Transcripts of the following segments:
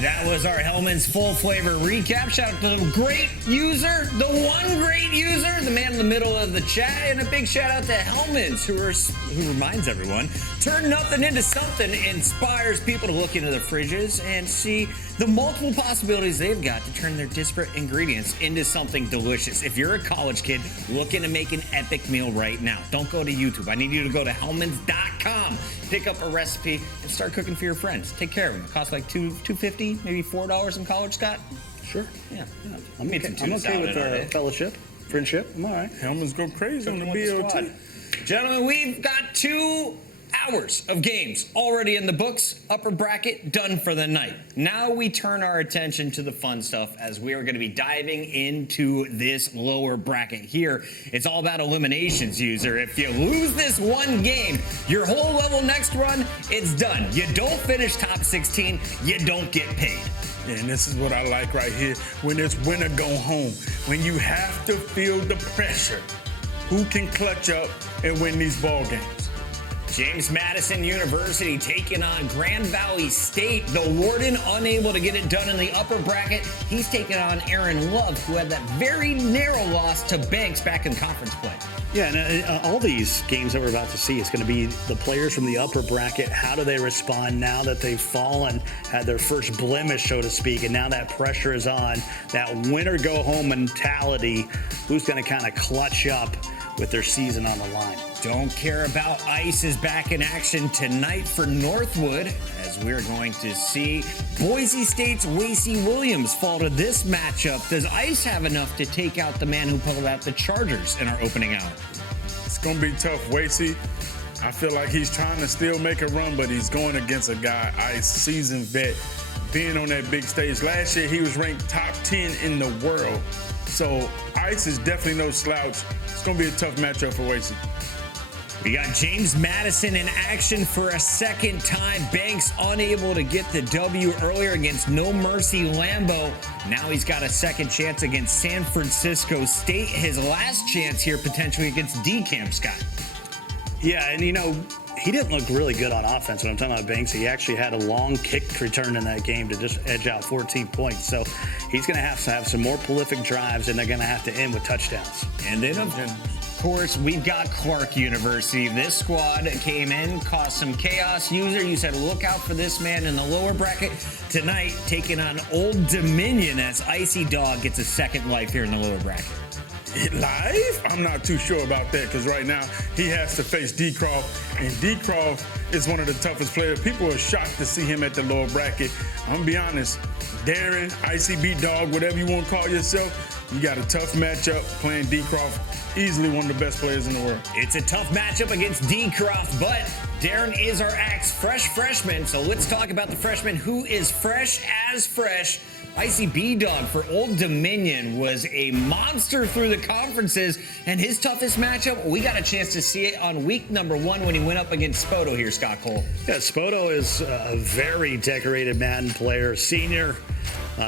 That was our Hellman's Full Flavor recap. Shout out to the great user, the one great user, the man in the middle of the chat, and a big shout out to Hellman's, who reminds everyone, turn nothing into something, inspires people to look into the fridges and see the multiple possibilities they've got to turn their disparate ingredients into something delicious. If you're a college kid looking to make an epic meal right now, don't go to YouTube. I need you to go to hellmans.com, pick up a recipe, and start cooking for your friends. Take care of them. It costs like $2.50, maybe $4 in college, Scott. Sure. Yeah. I'm okay with fellowship, friendship. I'm all right. Helmets go crazy on the BLT. Gentlemen, we've got 2 hours of games already in the books. Upper bracket done for the night. Now we turn our attention to the fun stuff as we are going to be diving into this lower bracket here. It's all about eliminations, user. If you lose this one game, your whole level next run, it's done. You don't finish top 16, you don't get paid. And this is what I like right here. When it's win or go home, when you have to feel the pressure, who can clutch up and win these ball games? James Madison University taking on Grand Valley State. The Warden unable to get it done in the upper bracket. He's taking on Aaron Love, who had that very narrow loss to Banks back in conference play. Yeah, and all these games that we're about to see is going to be the players from the upper bracket. How do they respond now that they've fallen, had their first blemish, so to speak, and now that pressure is on, that win or go home mentality, who's going to kind of clutch up with their season on the line? Don't Care About Ice is back in action tonight for Northwood, as we're going to see Boise State's Wasey Williams fall to this matchup. Does Ice have enough to take out the man who pulled out the Chargers in our opening hour? It's going to be tough. Wasey, I feel like he's trying to still make a run, but he's going against a guy, Ice, seasoned vet, being on that big stage. Last year, he was ranked top 10 in the world. So Ice is definitely no slouch. It's going to be a tough matchup for Wasey. We got James Madison in action for a second time. Banks unable to get the W earlier against No Mercy Lambeau. Now he's got a second chance against San Francisco State. His last chance here potentially against D-Camp, Scott. Yeah, and he didn't look really good on offense when I'm talking about Banks. He actually had a long kick return in that game to just edge out 14 points. So he's going to have some more prolific drives, and they're going to have to end with touchdowns. And then, of course, we've got Clarke University. This squad came in, caused some chaos. User, you said look out for this man in the lower bracket. Tonight, taking on Old Dominion as Icy Dog gets a second life here in the lower bracket. Live? I'm not too sure about that because right now he has to face D-Croft, and D-Croft is one of the toughest players. People are shocked to see him at the lower bracket. I'm going to be honest, Darren, ICB Dog, whatever you want to call yourself, you got a tough matchup playing D-Croft, easily one of the best players in the world. It's a tough matchup against D-Croft, but Darren is our Axe fresh freshman, so let's talk about the freshman who is fresh as fresh. ICB Dog for Old Dominion was a monster through the conferences, and his toughest matchup, we got a chance to see it on week number 1 when he went up against Spoto here, Scott Cole. Yeah, Spoto is a very decorated Madden player, senior.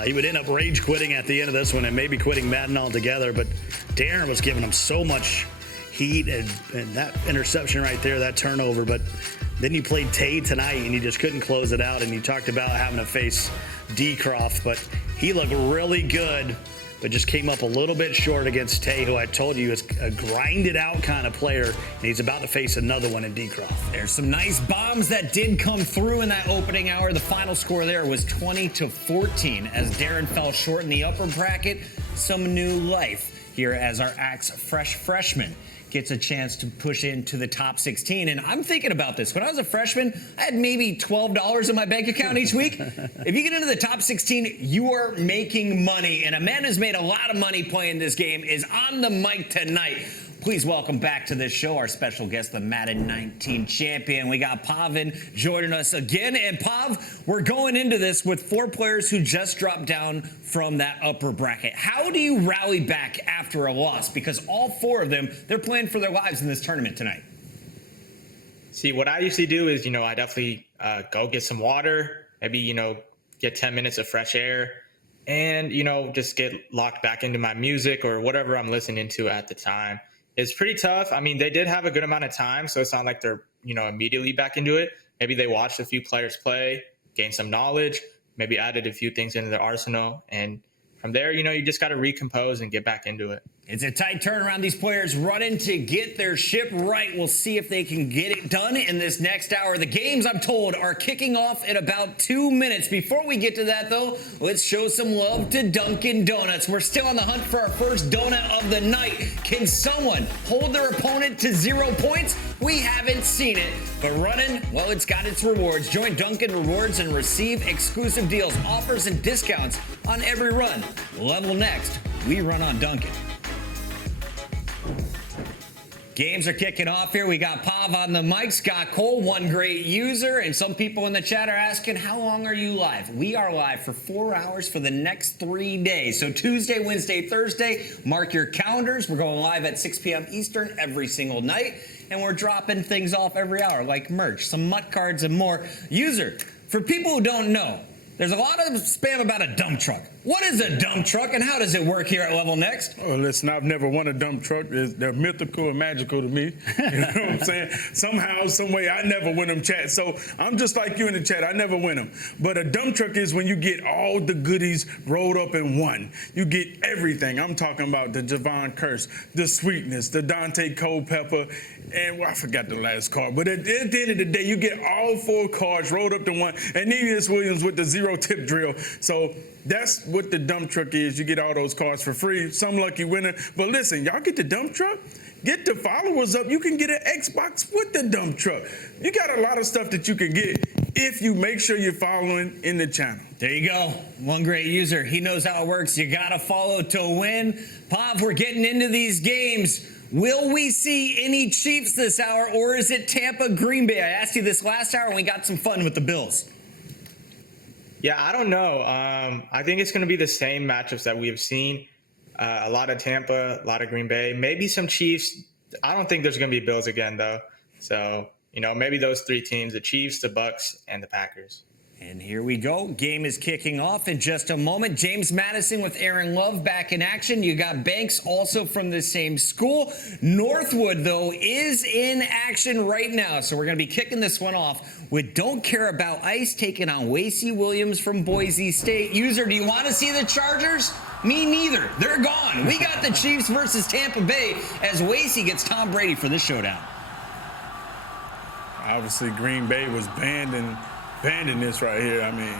He would end up rage quitting at the end of this one and maybe quitting Madden altogether, but Darren was giving him so much heat and that interception right there, that turnover. But then you played Tay tonight and you just couldn't close it out, and you talked about having to face D-Croft, but he looked really good, but just came up a little bit short against Tay, who I told you is a grinded out kind of player, and he's about to face another one in D-Croft. There's some nice bombs that did come through in that opening hour. The final score there was 20-14 as Darren fell short in the upper bracket. Some new life here as our Axe fresh freshman gets a chance to push into the top 16. And I'm thinking about this. When I was a freshman, I had maybe $12 in my bank account each week. If you get into the top 16, you are making money. And a man who's made a lot of money playing this game is on the mic tonight. Please welcome back to this show our special guest, the Madden 19 champion. We got Pavin joining us again. And Pav, we're going into this with 4 players who just dropped down from that upper bracket. How do you rally back after a loss? Because all 4 of them, they're playing for their lives in this tournament tonight. See, what I usually do is, I definitely go get some water, maybe, get 10 minutes of fresh air, and, just get locked back into my music or whatever I'm listening to at the time. It's pretty tough. I mean, they did have a good amount of time, so it's not like they're, immediately back into it. Maybe they watched a few players play, gain some knowledge, maybe added a few things into their arsenal. And from there, you just got to recompose and get back into it. It's a tight turnaround. These players running to get their ship right. We'll see if they can get it done in this next hour. The games, I'm told, are kicking off in about 2 minutes. Before we get to that, though, let's show some love to Dunkin' Donuts. We're still on the hunt for our first donut of the night. Can someone hold their opponent to 0 points? We haven't seen it. But running, well, it's got its rewards. Join Dunkin' Rewards and receive exclusive deals, offers, and discounts on every run. Level Next, we run on Dunkin'. Games are kicking off here. We got Pav on the mic, Scott Cole, one great user, and some people in the chat are asking, how long are you live? We are live for 4 hours for the next 3 days. So Tuesday, Wednesday, Thursday, mark your calendars. We're going live at 6 p.m. Eastern every single night, and we're dropping things off every hour, like merch, some MUT cards, and more. User, for people who don't know, there's a lot of spam about a dump truck. What is a dump truck, and how does it work here at LevelNext? Oh, listen, I've never won a dump truck. They're mythical and magical to me. You know what I'm saying? Somehow, some way, I never win them, chat. So I'm just like you in the chat. I never win them. But a dump truck is when you get all the goodies rolled up in one. You get everything. I'm talking about the Javon Curse, the Sweetness, the Dante Culpepper, and I forgot the last card. But at the end of the day, you get all 4 cards rolled up to one. And Nevius Williams with the 0-tip drill. So that's what the dump truck is. You get all those cards for free. Some lucky winner. But listen, y'all get the dump truck? Get the followers up. You can get an Xbox with the dump truck. You got a lot of stuff that you can get if you make sure you're following in the channel. There you go. One great user. He knows how it works. You got to follow to win. Pav, we're getting into these games. Will we see any Chiefs this hour, or is it Tampa Green Bay? I asked you this last hour, and we got some fun with the Bills. Yeah, I don't know. I think it's going to be the same matchups that we have seen. A lot of Tampa, a lot of Green Bay, maybe some Chiefs. I don't think there's going to be Bills again, though. So, maybe those 3 teams, the Chiefs, the Bucks, and the Packers. And here we go. Game is kicking off in just a moment. James Madison with Aaron Love back in action. You got Banks also from the same school. Northwood, though, is in action right now. So we're going to be kicking this one off with Don't Care About Ice taking on Wasey Williams from Boise State. User, do you want to see the Chargers? Me neither. They're gone. We got the Chiefs versus Tampa Bay as Wasey gets Tom Brady for this showdown. Obviously, Green Bay was banned in this right here. I mean,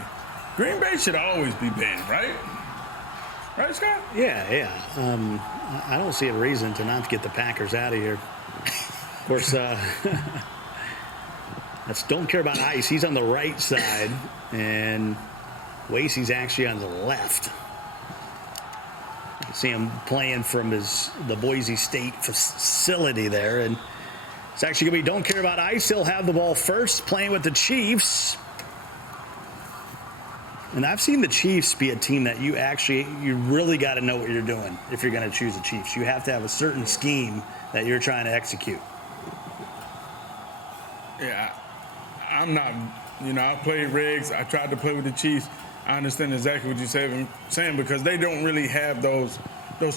Green Bay should always be banned, right? Right, Scott? Yeah. I don't see a reason to not get the Packers out of here. Of course, that's Don't Care About Ice. He's on the right side, and Wasey's actually on the left. You can see him playing from the Boise State facility there, and it's actually going to be Don't Care About Ice. He'll have the ball first, playing with the Chiefs. And I've seen the Chiefs be a team that you really got to know what you're doing if you're going to choose the Chiefs. You have to have a certain scheme that you're trying to execute. Yeah, I'm not, I played Regs. I tried to play with the Chiefs. I understand exactly what you're saying because they don't really have those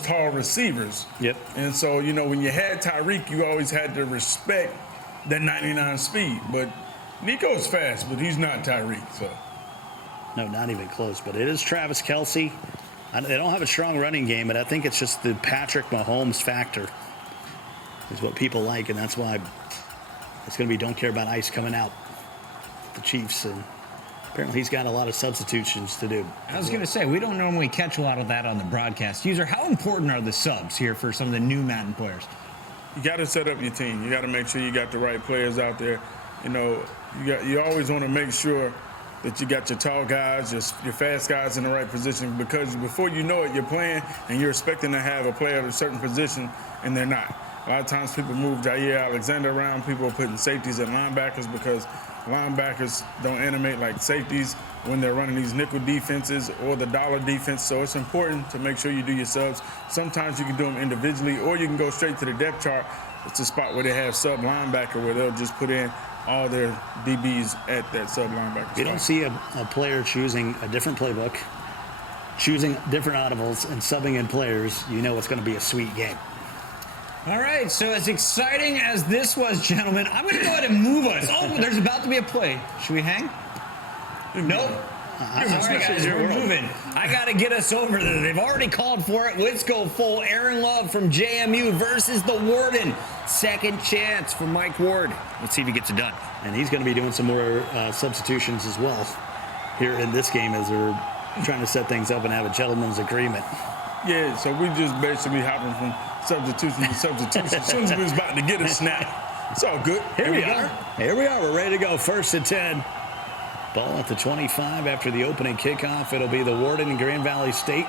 tall receivers. Yep. And so, when you had Tyreek, you always had to respect that 99 speed. But Nico's fast, but he's not Tyreek, so. No, not even close. But it is Travis Kelce. They don't have a strong running game, but I think it's just the Patrick Mahomes factor is what people like, and that's why it's going to be Don't Care About Ice coming out. The Chiefs, and apparently he's got a lot of substitutions to do. I was going to say, we don't normally catch a lot of that on the broadcast. User, how important are the subs here for some of the new Madden players? You got to set up your team. You got to make sure you got the right players out there. You always want to make sure that you got your tall guys, your fast guys in the right position, because before you know it, you're playing and you're expecting to have a player at a certain position, and they're not. A lot of times people move Jair Alexander around. People are putting safeties and linebackers because linebackers don't animate like safeties when they're running these nickel defenses or the dollar defense. So it's important to make sure you do your subs. Sometimes you can do them individually, or you can go straight to the depth chart. It's a spot where they have sub linebacker where they'll just put in all their DBs at that sub linebacker. You don't see a player choosing a different playbook, choosing different audibles, and subbing in players. You know it's going to be a sweet game. All right, so as exciting as this was, gentlemen, I'm going to go ahead and move us. Oh, there's about to be a play. Should we hang? Nope. All right, guys, we're moving. I got to get us over there. They've already called for it. Let's go full Aaron Love from JMU versus the Warden. Second chance for Mike Ward. Let's see if he gets it done. And he's going to be doing some more substitutions as well here in this game as they're trying to set things up and have a gentleman's agreement. Yeah, so we just basically hopping from substitution to substitution. As soon as we was about to get a snap, it's all good. Here we are. Here we are. We're ready to go. 1st and 10. Ball at the 25 after the opening kickoff. It'll be the Warden and Grand Valley State.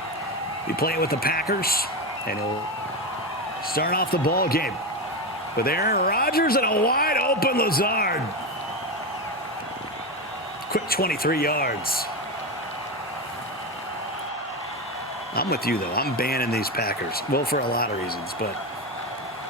Be playing with the Packers. And he'll start off the ball game with Aaron Rodgers and a wide open Lazard. Quick 23 yards. I'm with you, though. I'm banning these Packers. Well, for a lot of reasons, but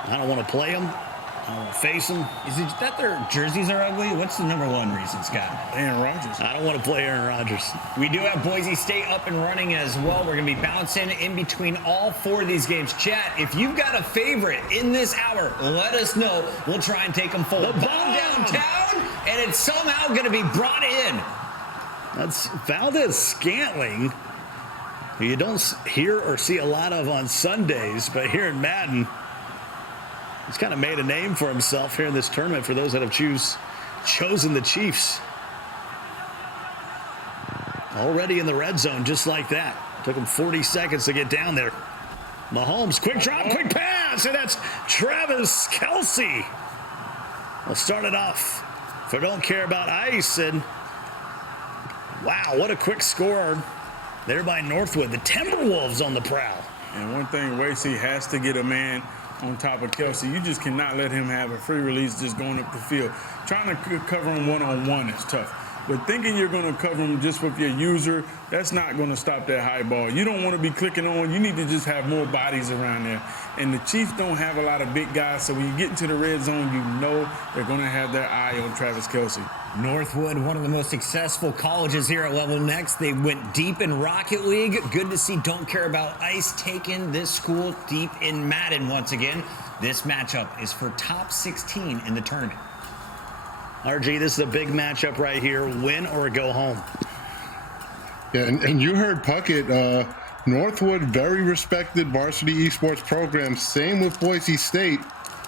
I don't want to play them. I don't want to face them. Is it that their jerseys are ugly? What's the number one reason, Scott? Aaron Rodgers. I don't want to play Aaron Rodgers. We do have Boise State up and running as well. We're going to be bouncing in between all 4 of these games. Chat, if you've got a favorite in this hour, let us know. We'll try and take them full. The bomb bomb downtown, and it's somehow going to be brought in. That's Valdez-Scantling, who you don't hear or see a lot of on Sundays, but here in Madden, he's kind of made a name for himself here in this tournament for those that have chosen the Chiefs. Already in the red zone, just like that. Took him 40 seconds to get down there. Mahomes, quick drop, quick pass, and that's Travis Kelce. We'll start it off for Don't Care About Ice, and wow, what a quick score there by Northwood. The Timberwolves on the prowl. And one thing, Wasey has to get a man on top of Kelce. You just cannot let him have a free release just going up the field. Trying to cover him one-on-one is tough. But thinking you're going to cover him just with your user, that's not going to stop that high ball. You don't want to be clicking on. You need to just have more bodies around there. And the Chiefs don't have a lot of big guys, so when you get into the red zone, you know they're going to have their eye on Travis Kelce. Northwood, one of the most successful colleges here at LevelNext. They went deep in Rocket League. Good to see Don't Care About Ice taking this school deep in Madden once again. This matchup is for top 16 in the tournament. RG, this is a big matchup right here. Win or go home. Yeah, and you heard Puckett. Northwood, very respected varsity esports program. Same with Boise State.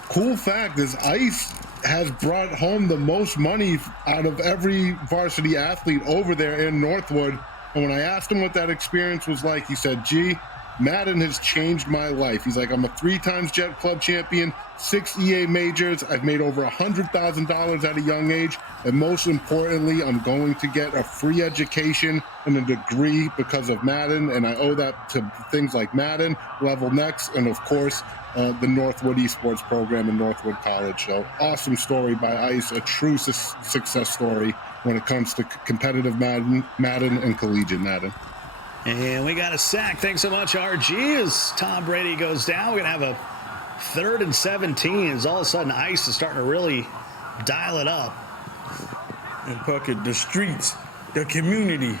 Cool fact is Ice has brought home the most money out of every varsity athlete over there in Northwood. And when I asked him what that experience was like, he said, gee, Madden has changed my life. He's like, I'm a 3-time Jet Club champion, 6 EA majors. I've made over $100,000 at a young age. And most importantly, I'm going to get a free education and a degree because of Madden. And I owe that to things like Madden, LevelNext, and of course, the Northwood Esports program in Northwood College. So awesome story by Ice, a true success story when it comes to competitive Madden and collegiate Madden. And we got a sack. Thanks so much, RG. As Tom Brady goes down, we're going to have a 3rd and 17 as all of a sudden Ice is starting to really dial it up. And Puckett, the streets, the community,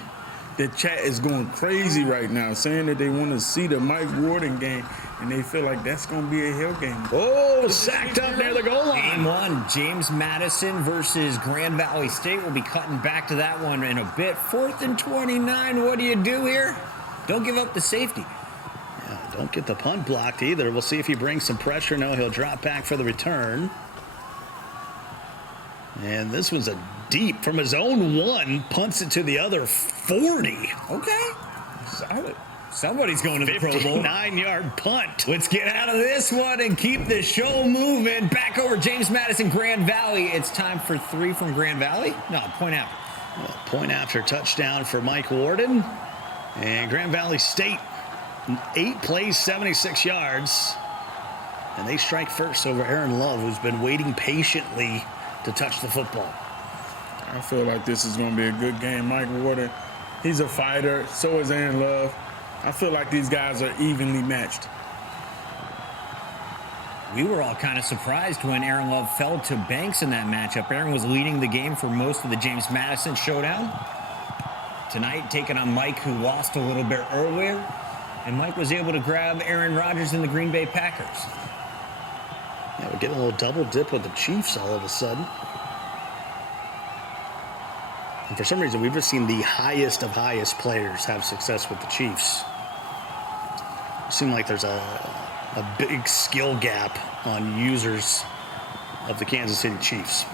the chat is going crazy right now, saying that they want to see the Mike Warden game, and they feel like that's going to be a hell game. Oh, sacked up near the goal line. Game 1, James Madison versus Grand Valley State. We'll be cutting back to that one in a bit. 4th and 29. What do you do here? Don't give up the safety. Yeah, don't get the punt blocked either. We'll see if he brings some pressure. No, he'll drop back for the return. And this one's a deep from his own 1, punts it to the other 40. Okay. Solid. Somebody's going to the Pro Bowl. 59-yard punt. Let's get out of this one and keep the show moving. Back over James Madison, Grand Valley. It's time for 3 from Grand Valley. No, point after. Point after touchdown for Mike Warden. And Grand Valley State, 8 plays, 76 yards. And they strike first over Aaron Love, who's been waiting patiently to touch the football. I feel like this is going to be a good game. Mike Warden, he's a fighter. So is Aaron Love. I feel like these guys are evenly matched. We were all kind of surprised when Aaron Love fell to Banks in that matchup. Aaron was leading the game for most of the James Madison showdown. Tonight, taking on Mike, who lost a little bit earlier. And Mike was able to grab Aaron Rodgers and the Green Bay Packers. Yeah, we're getting a little double dip with the Chiefs all of a sudden. And for some reason, we've just seen the highest of highest players have success with the Chiefs. It seems like there's a big skill gap on users of the Kansas City Chiefs.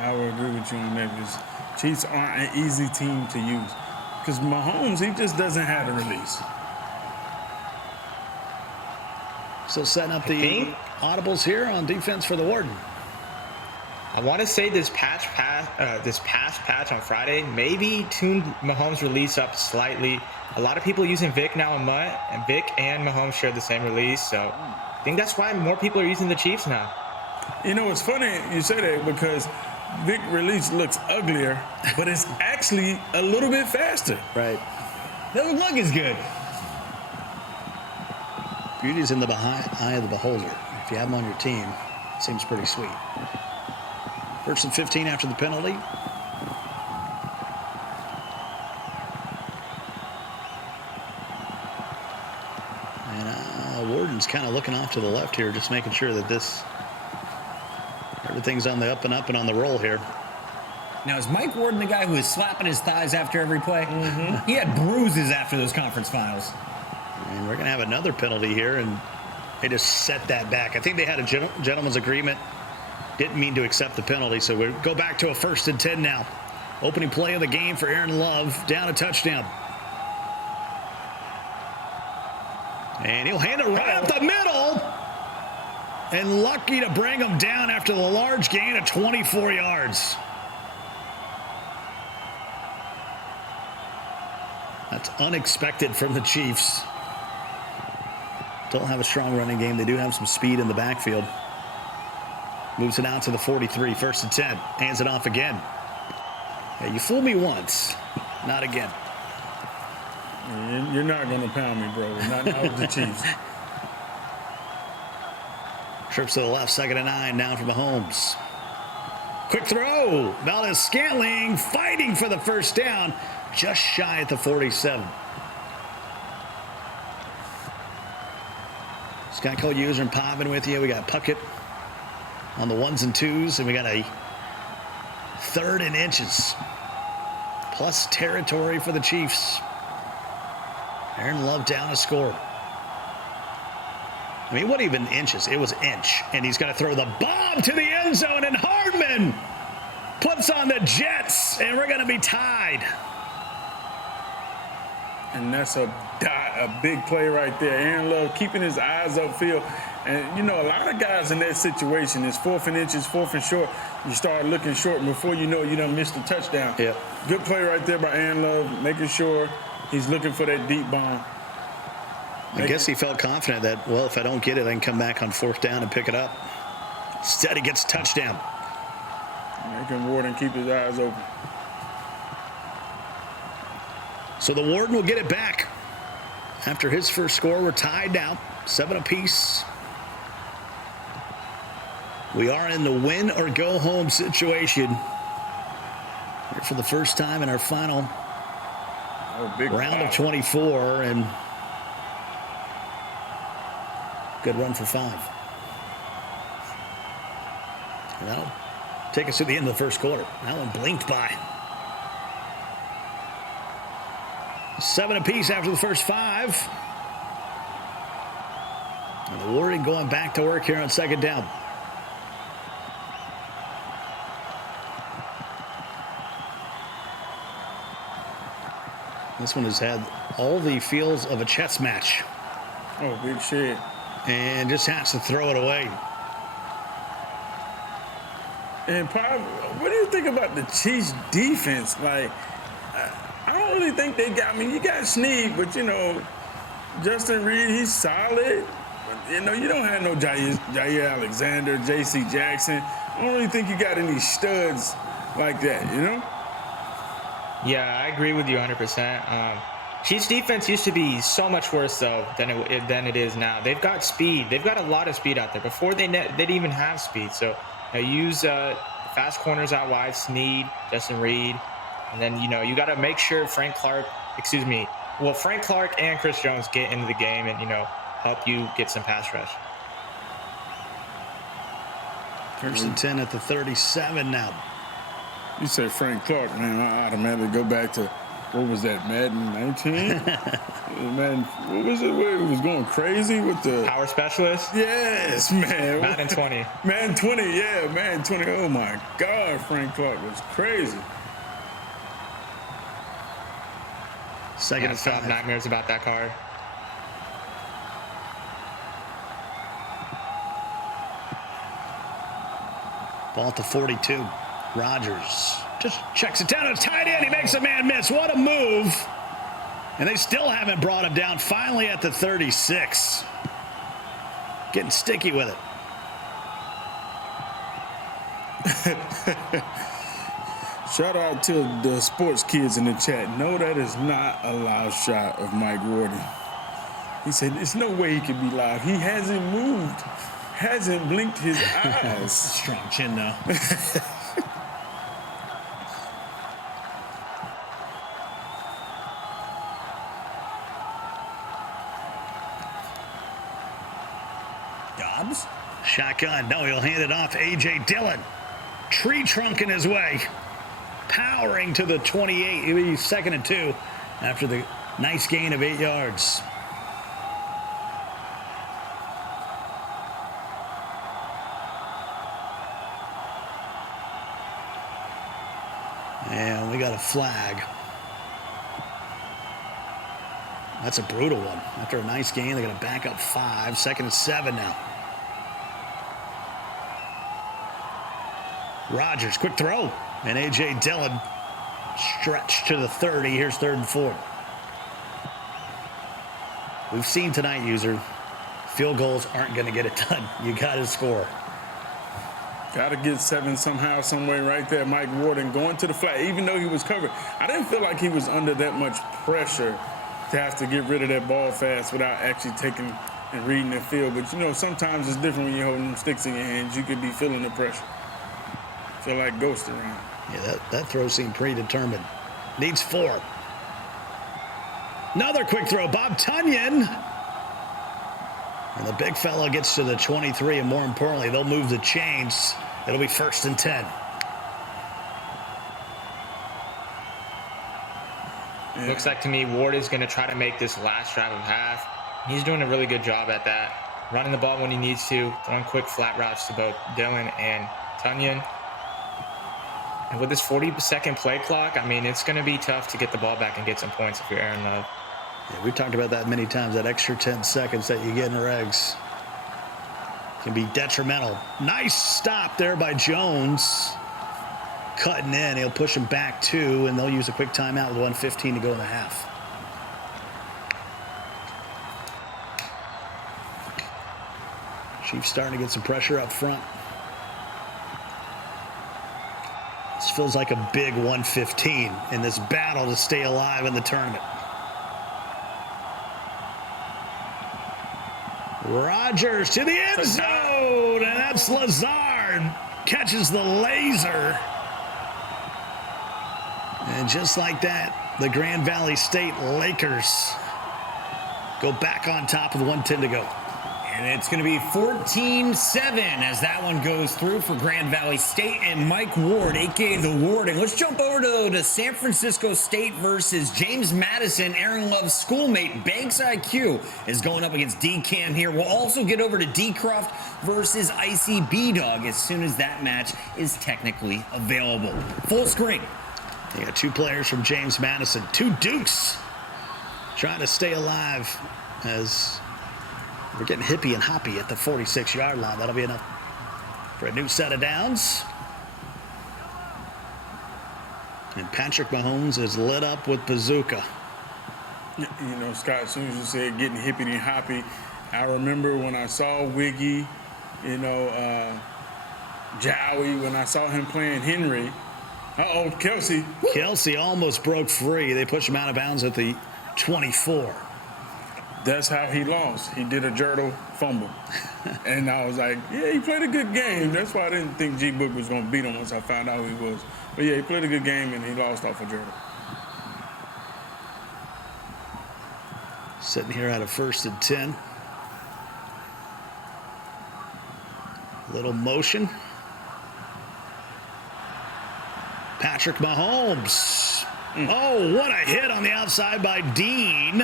I would agree with you on that, because Chiefs aren't an easy team to use. Because Mahomes, he just doesn't have the release. So setting up the audibles here on defense for the Warden. I want to say this past patch on Friday maybe tuned Mahomes' release up slightly. A lot of people using Vic now and Mutt, and Vic and Mahomes share the same release. So I think that's why more people are using the Chiefs now. You know, it's funny you say that, because Vic release looks uglier, but it's actually a little bit faster. Right. Doesn't look as good. Beauty's in the eye of the beholder. If you have him on your team, it seems pretty sweet. First and 15 after the penalty. And Warden's kind of looking off to the left here, just making sure that everything's on the up and on the roll here. Now, is Mike Warden the guy who is slapping his thighs after every play? He had bruises after those conference finals. And we're going to have another penalty here, and they just set that back. I think they had a gentleman's agreement. Didn't mean to accept the penalty, so we go back to a 1st and 10 now. Opening play of the game for Aaron Love, down a touchdown. And he'll hand it right up the middle. And lucky to bring him down after the large gain of 24 yards. That's unexpected from the Chiefs. Don't have a strong running game. They do have some speed in the backfield. Moves it out to the 43, 1st and 10. Hands it off again. Hey, you fooled me once, not again. You're not going to pound me, bro. Not with the Chiefs. Trips to the left, 2nd and 9, down for Mahomes. Quick throw. Valdez-Scantling fighting for the first down, just shy at the 47. Scott Cole User and Pavin with you. We got Puckett on the 1s and 2s, and we got a 3rd and inches. Plus territory for the Chiefs. Aaron Love down to score. I mean, what even inches? It was inch. And he's going to throw the bomb to the end zone, and Hardman puts on the Jets, and we're going to be tied. And that's a big play right there. Aaron Love keeping his eyes upfield. And, you know, a lot of guys in that situation, it's 4th and inches, 4th and short. You start looking short, and before you know it, you done missed the touchdown. Yep. Good play right there by Aaron Love, making sure he's looking for that deep bomb. I guess he felt confident that, well, if I don't get it, I can come back on 4th down and pick it up. Instead, he gets a touchdown. Making Warden keep his eyes open. So the Warden will get it back. After his first score, we're tied now, 7 apiece. We are in the win or go home situation here for the first time in our final round of 24, and good run for 5. And that'll take us to the end of the first quarter. That one blinked by. 7 apiece after the first 5. And the Warden going back to work here on 2nd down. This one has had all the feels of a chess match. Oh, big shit. And just has to throw it away. And Pop, what do you think about the Chiefs' defense? Like, I don't really think they got, I mean, you got Snead, but, you know, Justin Reed, he's solid. But, you know, you don't have no Jair Alexander, J.C. Jackson. I don't really think you got any studs like that, you know? Yeah, I agree with you 100%. Chiefs defense used to be so much worse, though, than it is now. They've got speed. They've got a lot of speed out there. Before they didn't even have speed. So use fast corners out wide, Snead, Justin Reed. And then, you know, you got to make sure Frank Clarke and Chris Jones get into the game and, you know, help you get some pass rush. 1st and 10 at the 37 now. You say Frank Clarke, man, I automatically go back to, what was that, Madden 19? Madden, what was it, where it was going crazy with the... Power specialist? Yes, man. Madden 20. Madden 20, yeah, Madden 20. Oh, my God, Frank Clarke was crazy. Second I and still have 5. nightmares about that card. Ball to 42. Rodgers just checks it down to tight end. He makes a man miss. What a move. And they still haven't brought him down. Finally at the 36. Getting sticky with it. Shout out to the sports kids in the chat. No, that is not a live shot of Mike Warden. He said, there's no way he could be live. He hasn't moved, hasn't blinked his eyes. Strong chin, though. Dobbs? Shotgun. No, he'll hand it off. A.J. Dillon. Tree trunk in his way. Powering to the 28. He'll be 2nd and 2 after the nice gain of 8 yards. And we got a flag. That's a brutal one. After a nice game, they're going to back up 5. 2nd and 7 now. Rodgers, quick throw. And A.J. Dillon stretched to the 30. Here's 3rd and 4. We've seen tonight, user, field goals aren't going to get it done. You got to score. Got to get 7 somehow, some way right there. Mike Warden going to the flat, even though he was covered. I didn't feel like he was under that much pressure to have to get rid of that ball fast without actually taking and reading the field. But, you know, sometimes it's different when you're holding them sticks in your hands. You could be feeling the pressure. Feel like ghost around. Yeah, that throw seemed predetermined. Needs 4. Another quick throw. Bob Tunyon. And the big fella gets to the 23, and more importantly, they'll move the chains. It'll be 1st and 10. Yeah. Looks like to me Ward is going to try to make this last drive of half. He's doing a really good job at that. Running the ball when he needs to, throwing quick flat routes to both Dillon and Tunyon. And with this 40-second play clock, I mean, it's going to be tough to get the ball back and get some points if you're Aaron Love. Yeah, we've talked about that many times, that extra 10 seconds that you get in regs can be detrimental. Nice stop there by Jones. Cutting in. He'll push him back 2, and they'll use a quick timeout with 1:15 to go in the half. Chiefs starting to get some pressure up front. This feels like a big 1:15 in this battle to stay alive in the tournament. Rodgers to the end zone, and that's Lazard. Catches the laser. And just like that, the Grand Valley State Lakers go back on top with 1:10 to go. And it's going to be 14-7 as that one goes through for Grand Valley State and Mike Ward, a.k.a. the Warden. Let's jump over to San Francisco State versus James Madison. Aaron Love's schoolmate, Banks IQ, is going up against D-Cam here. We'll also get over to D-Croft versus Icy B-Dog as soon as that match is technically available. Full screen. You got 2 players from James Madison, 2 Dukes trying to stay alive as we're getting hippie and hoppy at the 46-yard line. That'll be enough for a new set of downs. And Patrick Mahomes is lit up with bazooka. You know, Scott, as soon as you said getting hippity and hoppy, I remember when I saw Wiggy, Jowie, when I saw him playing Henry. Uh-oh, Kelsey. Kelsey almost broke free. They pushed him out of bounds at the 24. That's how he lost. He did a Jurtle fumble. And I was like, yeah, he played a good game. That's why I didn't think G-Book was going to beat him once I found out who he was. But yeah, he played a good game and he lost off a Jurtle. Sitting here at a 1st and 10. Little motion. Patrick Mahomes. Oh, what a hit on the outside by Dean.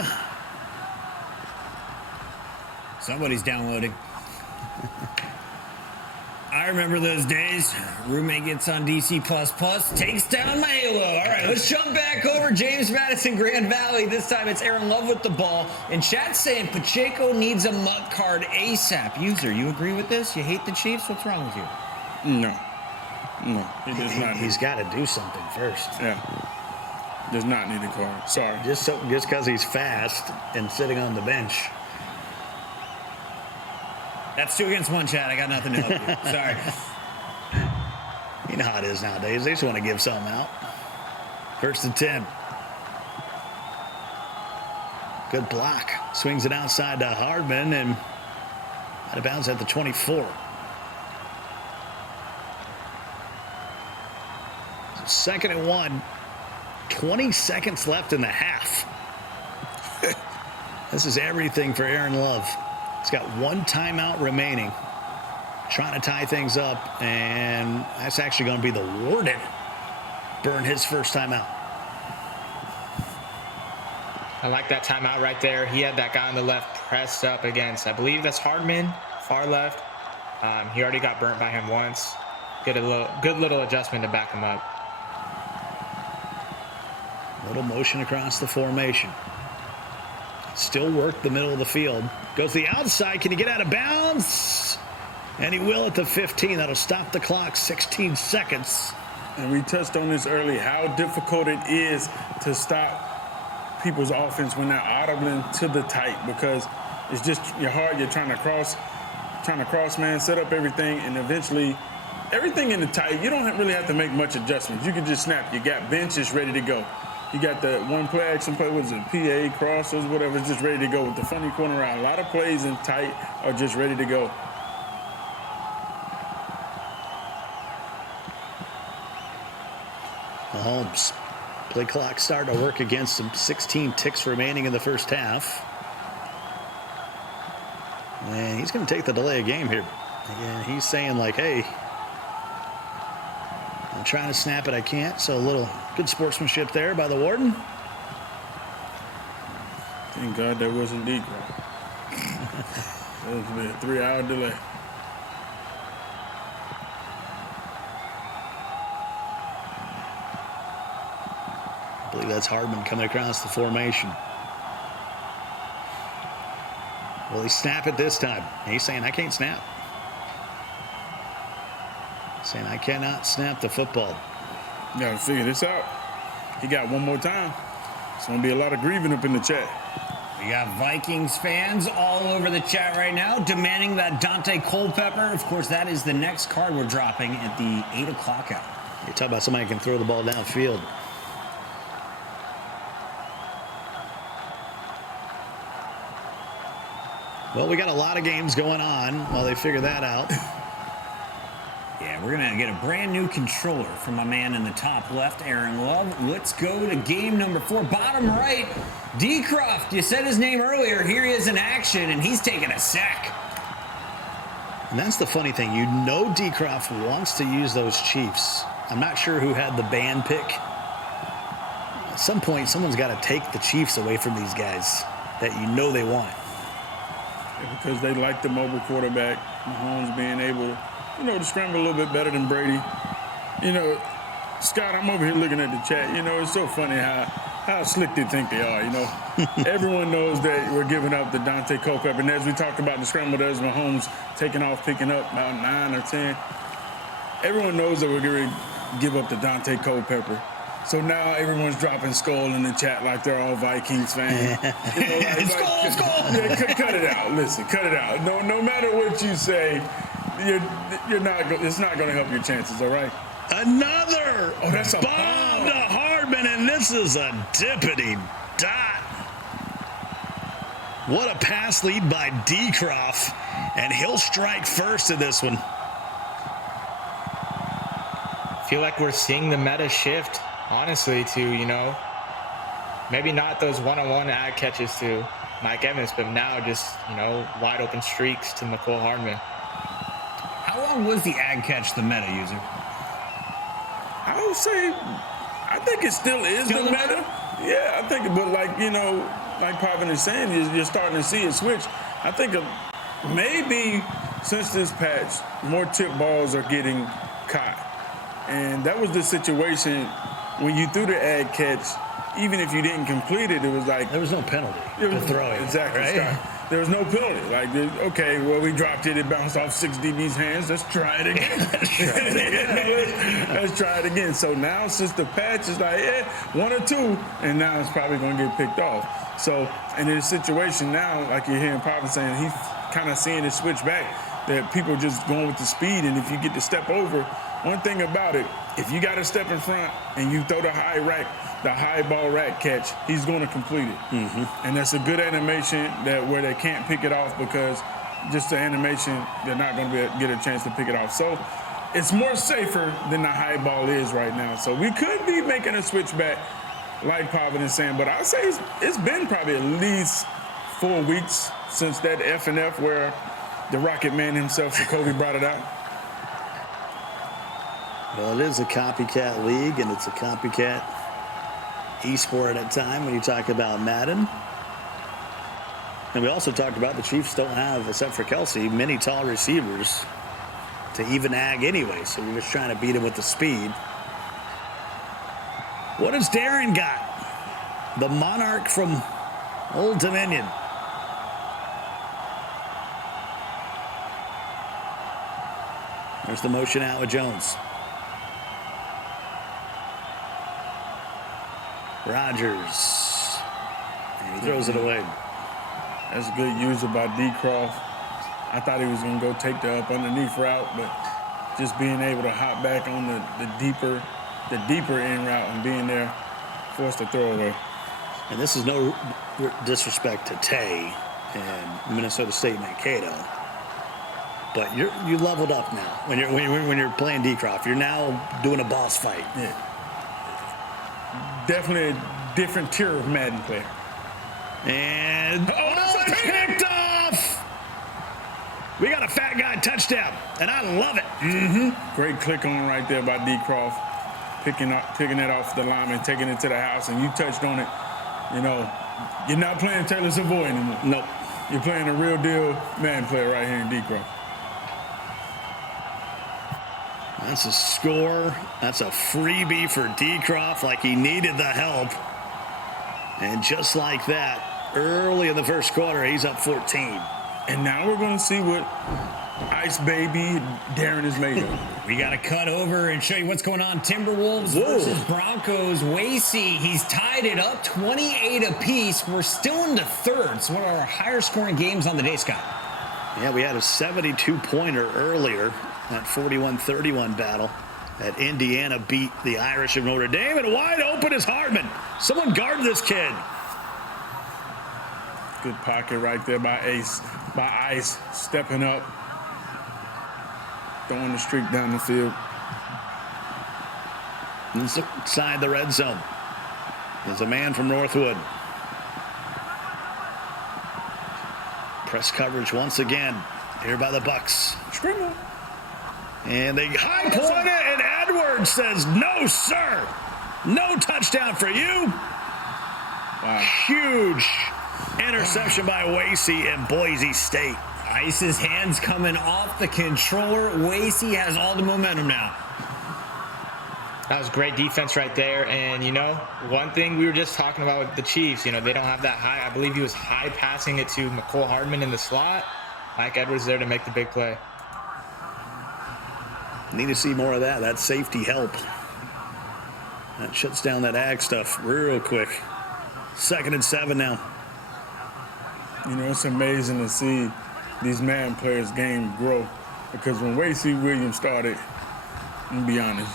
Somebody's downloading. I remember those days. Roommate gets on DC++, takes down my Halo. All right, let's jump back over. James Madison, Grand Valley. This time it's Aaron Love with the ball. And chat saying Pacheco needs a MUT card ASAP. User, you agree with this? You hate the Chiefs? What's wrong with you? No, he does not. He's got to do something first. Yeah, does not need a card. Sorry. Just because he's fast and sitting on the bench. That's 2 against 1, Chad. I got nothing to help you. Sorry. You know how it is nowadays. They just want to give something out. 1st and 10. Good block. Swings it outside to Hardman and out of bounds at the 24. 2nd and 1. 20 seconds left in the half. This is everything for Aaron Love. He's got 1 timeout remaining. Trying to tie things up, and that's actually going to be the Warden. Burn his first timeout. I like that timeout right there. He had that guy on the left pressed up against, I believe that's Hardman, far left. He already got burnt by him once. Good little adjustment to back him up. Little motion across the formation. Still work the middle of the field. Goes to the outside. Can he get out of bounds? And he will at the 15. That'll stop the clock. 16 seconds. And we touched on this early, how difficult it is to stop people's offense when they're audibling to the tight, because it's just, you're hard. You're trying to cross, man, set up everything, and eventually everything in the tight, you don't really have to make much adjustments. You can just snap. You got benches ready to go. You got the one play action play, what is it, PA, crossers, whatever, it's just ready to go with the funny corner out. A lot of plays in tight are just ready to go. Mahomes. Play clock starting to work against him. 16 ticks remaining in the first half. And he's going to take the delay of game here. And he's saying, like, hey, I'm trying to snap it, I can't. So a little good sportsmanship there by the Warden. Thank God that wasn't deep. That was a 3-hour delay. I believe that's Hardman coming across the formation. Will he snap it this time? He's saying, I can't snap. Saying, I cannot snap the football. You gotta figure this out. He got one more time. It's gonna be a lot of grieving up in the chat. We got Vikings fans all over the chat right now demanding that Dante Culpepper. Of course, that is the next card we're dropping at the 8 o'clock hour. You talk about somebody who can throw the ball downfield. Well, we got a lot of games going on while they figure that out. Yeah, we're going to get a brand new controller from my man in the top left, Aaron Love. Let's go to game number 4. Bottom right, D-Croft. You said his name earlier. Here he is in action, and he's taking a sack. And that's the funny thing. You know D-Croft wants to use those Chiefs. I'm not sure who had the band pick. At some point, someone's got to take the Chiefs away from these guys that you know they want. Because they like the mobile quarterback, Mahomes being able to, to scramble a little bit better than Brady. Scott, I'm over here looking at the chat. It's so funny how slick they think they are, Everyone knows that we're giving up the Dante Culpepper. And as we talked about the scramble, there's Mahomes taking off, picking up about 9 or 10. Everyone knows that we're going to give up the Dante Culpepper. So now everyone's dropping skull in the chat like they're all Vikings fans. Skull! Yeah, cut it out. Listen, cut it out. No matter what you say, you're not. It's not going to help your chances. All right. Another that's a bomb to Hardman, and this is a dippity dot. What a pass lead by D-Croft, and he'll strike first in this one. I feel like we're seeing the meta shift, honestly, to, maybe not those one-on-one ad catches to Mike Evans, but now just, wide open streaks to Mecole Hardman. How long was the ad catch the meta, user? I I would say, I think it still is the meta. Yeah, I think, but like Pavin is saying, you're starting to see it switch. I think maybe since this patch, more tip balls are getting caught. And that was the situation when you threw the ad catch, even if you didn't complete it, it was like... There was no penalty to throw it. Exactly, right? Scott. There was no penalty. Like, okay, well, we dropped it. It bounced off 6 DB's hands. Let's try it again. Let's try it again. So now, since the patch is like, 1 or 2, and now it's probably going to get picked off. So, in this situation now, like you're hearing Papa saying, he's kind of seeing it switch back, that people are just going with the speed, and if you get to step over, one thing about it, if you got to step in front and you throw the high ball rack catch, he's going to complete it. Mm-hmm. And that's a good animation where they can't pick it off because just the animation, they're not going to get a chance to pick it off. So it's more safer than the high ball is right now. So we could be making a switch back, like Pavin is saying, but I'd say it's been probably at least 4 weeks since that F&F where the Rocket Man himself, Jacoby, brought it out. Well, it is a copycat league, and it's a copycat esport at a time when you talk about Madden. And we also talked about the Chiefs don't have, except for Kelsey, many tall receivers to even ag anyway. So you're just trying to beat him with the speed. What has Darren got? The Monarch from Old Dominion. There's the motion out with Jones. Rodgers. And he throws it away. That's a good user by D. Croft. I thought he was going to go take the up underneath route, but just being able to hop back on the deeper in route and being there forced to throw away. And this is no disrespect to Tay and Minnesota State Mankato, but you leveled up now when you're playing D. Croft. You're now doing a boss fight. Yeah. Definitely a different tier of Madden player. And picked off! We got a fat guy touchdown, and I love it. Mm-hmm. Great click on right there by D. Croft, picking it off the lineman, taking it to the house, and you touched on it. You're not playing Taylor Savoy anymore. Nope. You're playing a real deal Madden player right here in D. Croft. That's a score. That's a freebie for D. Croft, like he needed the help. And just like that, early in the first quarter, he's up 14. And now we're going to see what Ice Baby Darren is made of. We got to cut over and show you what's going on. Timberwolves versus Broncos. Wasey, he's tied it up 28 apiece. We're still in the third. It's one of our higher scoring games on the day, Scott. Yeah, we had a 72-pointer earlier. That 41-31 battle that Indiana beat the Irish of Notre Dame, and wide open is Hardman. Someone guard this kid. Good pocket right there by Ice, stepping up, throwing the streak down the field. Inside the red zone is a man from Northwood. Press coverage once again here by the Bucks. Screamer. And they high point it, and Edwards says, no, sir. No touchdown for you. Wow. Huge interception by Wasey in Boise State. Ice's hands coming off the controller. Wasey has all the momentum now. That was great defense right there. And, one thing we were just talking about with the Chiefs, they don't have that high. I believe he was high passing it to McCole Hardman in the slot. Mike Edwards there to make the big play. Need to see more of that. That safety help. That shuts down that ag stuff real quick. 2nd and 7 now. It's amazing to see these Madden players' game grow. Because when Wasey Williams started, I'm going to be honest,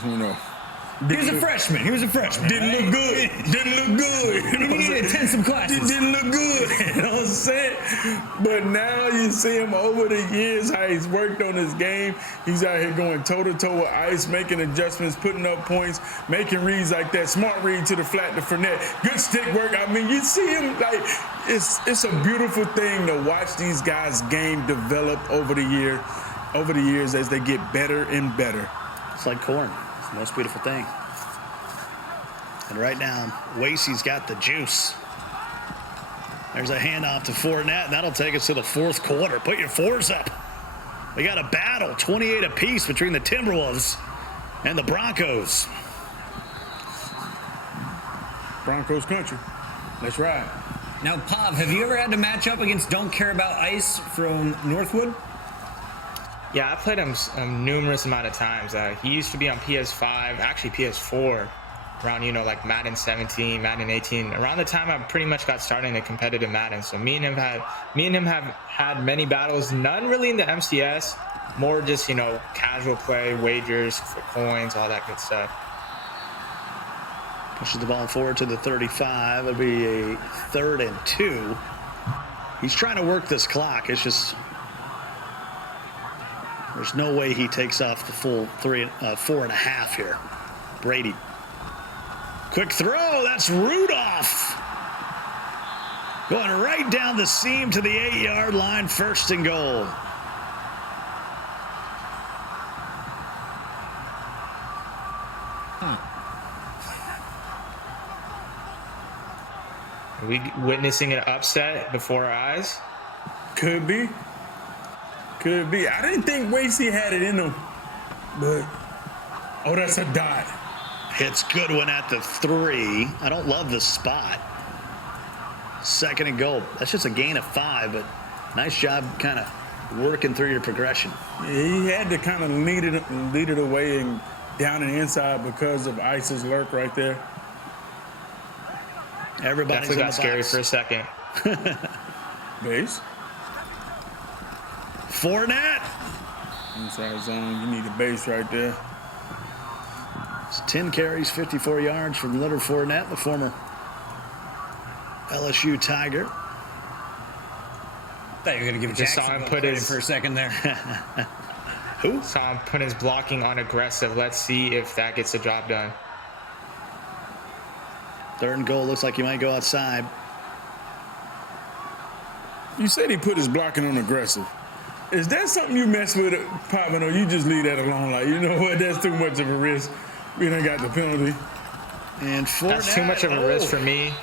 He was a freshman. Didn't look good. He needed to attend some classes. Didn't look good. You know what I'm saying? But now you see him over the years, how he's worked on his game. He's out here going toe-to-toe with Ice, making adjustments, putting up points, making reads like that. Smart read to the flat to Fournette. Good stick work. I mean, you see him like it's a beautiful thing to watch these guys' game develop over the years as they get better and better. It's like corn. It's the most beautiful thing. And right now, Wasey's got the juice. There's a handoff to Fournette, and that'll take us to the fourth quarter. Put your fours up. We got a battle, 28 apiece between the Timberwolves and the Broncos. Broncos country. Let's ride. Now, Pav, have you ever had to match up against Don't Care About Ice from Northwood? Yeah, I played him numerous amount of times. He used to be on PS5, actually PS4, around, like Madden 17, Madden 18. Around the time I pretty much got started in competitive Madden. So me and him have had many battles, none really in the MCS, more just, casual play, wagers for coins, all that good stuff. Pushes the ball forward to the 35. It'll be a 3rd and 2. He's trying to work this clock. It's just there's no way he takes off the full 4.5 here. Brady. Quick throw. That's Rudolph. Going right down the seam to the 8-yard line. 1st and goal. Are we witnessing an upset before our eyes? Could be. Could be. I didn't think Wasey had it in him. But, oh, that's a dot. Hits Goodwin at the 3. I don't love the spot. 2nd and goal. That's just a gain of 5, but nice job kind of working through your progression. Yeah, he had to kind of lead it away and down and inside because of Ice's lurk right there. Everybody's definitely in got the scary box. for a second. Base. Fournette. Inside zone, you need a base right there. It's 10 carries, 54 yards from Leonard Fournette, the former LSU Tiger. Thought you were going to give Just saw Jackson him put his for a second there. Who? Saw him put his blocking on aggressive. Let's see if that gets the job done. 3rd and goal. Looks like he might go outside. You said he put his blocking on aggressive. Is that something you mess with, Poppin', or you just leave that alone? Like, you know what? That's too much of a risk. We done got the penalty. And Fournette. That's too much of a risk for me.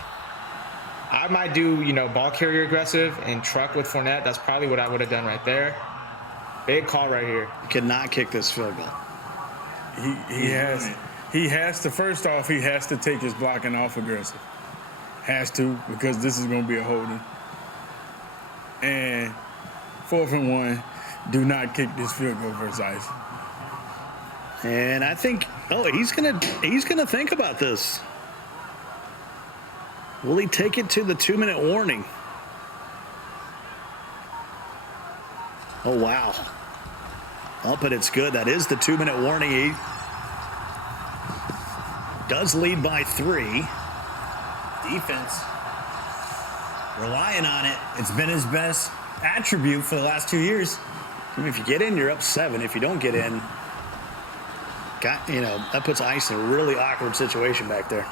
I might do, ball carrier aggressive and truck with Fournette. That's probably what I would have done right there. Big call right here. He cannot kick this field goal. He has to, first off, he has to take his blocking off aggressive. Has to, because this is going to be a holding. And 4th and 1, do not kick this field goal versus Ice. And I think, he's gonna think about this. Will he take it to the 2-minute warning? Oh, wow. But it's good. That is the 2-minute warning. He does lead by 3. Defense. Relying on it. It's been his best attribute for the last 2 years. I mean, if you get in, you're up 7. If you don't get in, that puts Ice in a really awkward situation back there.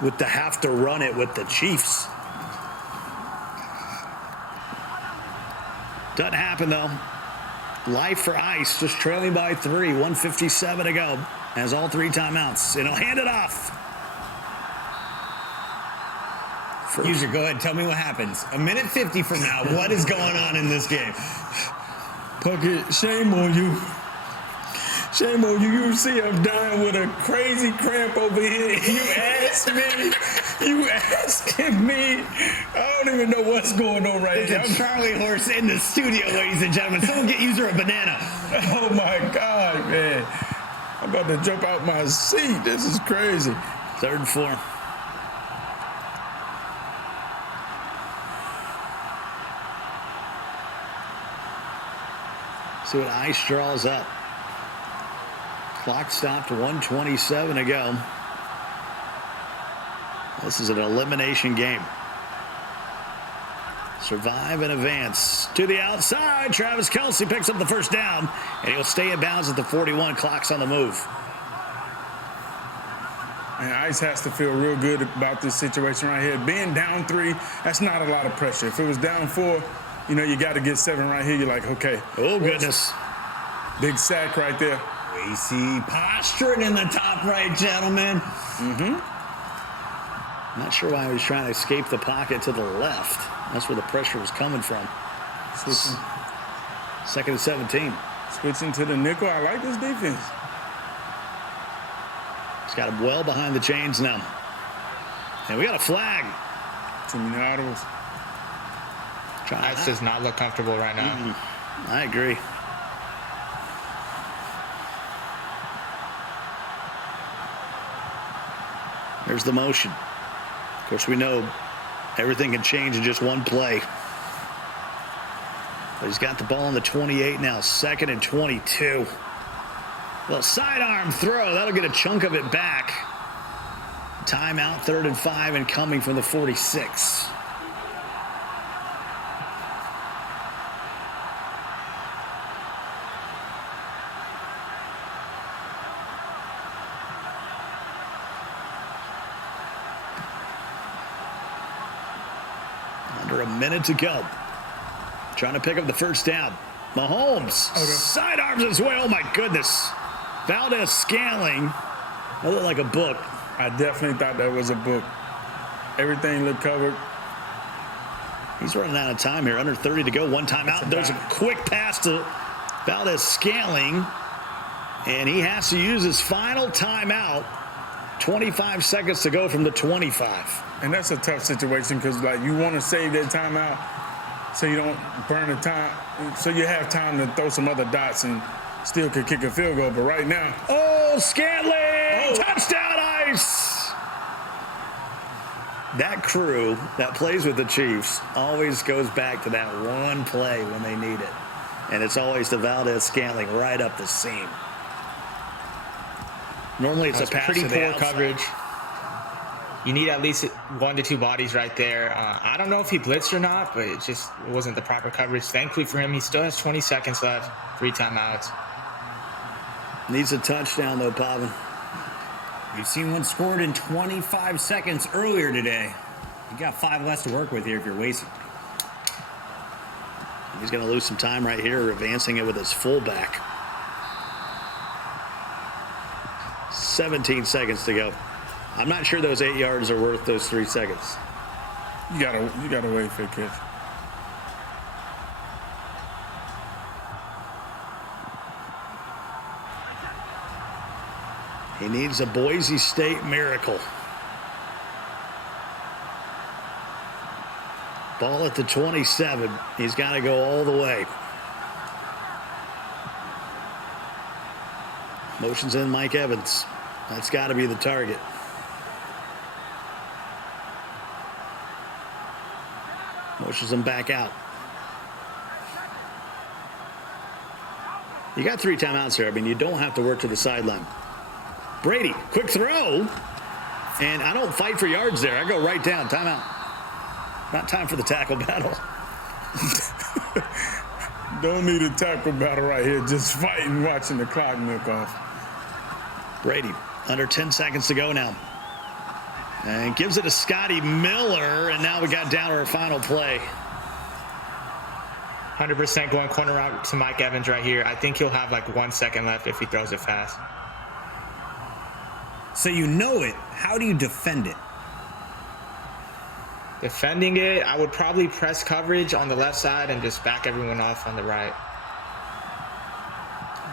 With to have to run it with the Chiefs. Doesn't happen, though. Life for Ice, just trailing by 3. 1:57 to go. Has all 3 timeouts. And he'll hand it off. User, go ahead. Tell me what happens. 1:50 from now, what is going on in this game? Puckett, shame on you. Shame on you. You see I'm dying with a crazy cramp over here. You asking me. I don't even know what's going on right now. There's a Charlie horse in the studio, ladies and gentlemen. Someone get User a banana. Oh, my God, man. I'm about to jump out my seat. This is crazy. 3rd and 4. See what Ice draws up. Clock stopped, 1:27 to go. This is an elimination game. Survive and advance. To the outside, Travis Kelce picks up the 1st down, and he'll stay in bounds at the 41. Clock's on the move. And Ice has to feel real good about this situation right here. Being down 3, that's not a lot of pressure. If it was down 4, you got to get 7 right here. You're like, okay. Oh, goodness. Big sack right there. Wasey posturing in the top right, gentlemen. Not sure why he was trying to escape the pocket to the left. That's where the pressure was coming from. Switching, 2nd and 17. switching to the nickel. I like this defense. He's got him well behind the chains now. And we got a flag. Too many audibles. Ice does not look comfortable right now. I agree. There's the motion. Of course, we know everything can change in just one play. But he's got the ball on the 28 now, 2nd and 22. Well, sidearm throw. That'll get a chunk of it back. Timeout, 3rd and 5, and coming from the 46. Under a minute to go. Trying to pick up the first down. Mahomes sidearms his way. Oh, my goodness. Valdez Scantling. That looked like a book. I definitely thought that was a book. Everything looked covered. He's running out of time here. Under 30 to go. One timeout. There's a quick pass to Valdez Scantling. And he has to use his final timeout. 25 seconds to go from the 25. And that's a tough situation because, like, you want to save that timeout so you don't burn the time, so you have time to throw some other dots and still could kick a field goal. But right now, Scantling! Touchdown, Ice! That crew that plays with the Chiefs always goes back to that one play when they need it. And it's always the Valdez Scantling right up the seam. Normally it's a pass pretty to the poor outside. coverage. You need at least 1 to 2 bodies right there. I don't know if he blitzed or not, but it wasn't the proper coverage. Thankfully for him, he still has 20 seconds left, 3 timeouts. Needs a touchdown, though, Pavin. We've seen one scored in 25 seconds earlier today. You got 5 less to work with here if you're wasting. He's going to lose some time right here, advancing it with his fullback. 17 seconds to go. I'm not sure those 8 yards are worth those 3 seconds. you gotta wait for a catch. He needs a Boise State miracle. Ball at the 27. He's got to go all the way. Motions in Mike Evans. That's got to be the target. Motions him back out. You got 3 timeouts here. I mean, you don't have to work to the sideline. Brady, quick throw. And I don't fight for yards there. I go right down. Timeout. Not time for the tackle battle. Don't need a tackle battle right here. Just fighting, watching the clock milk off. Brady, under 10 seconds to go now. And gives it to Scotty Miller. And now we got down to our final play. 100% going corner out to Mike Evans right here. I think he'll have like 1 second left if he throws it fast. So you know it. How do you defend it? Defending it, I would probably press coverage on the left side and just back everyone off on the right.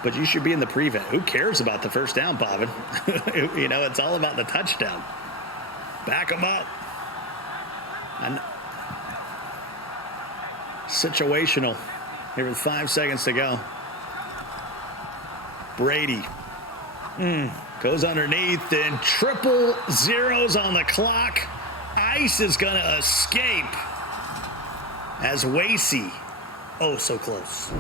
But you should be in the prevent. Who cares about the first down, Pavin? You know, it's all about the touchdown. Back them up. And situational. Here with 5 seconds to go. Brady. Goes underneath and triple zeros on the clock. Ice is going to escape as Wasey. Oh, so close.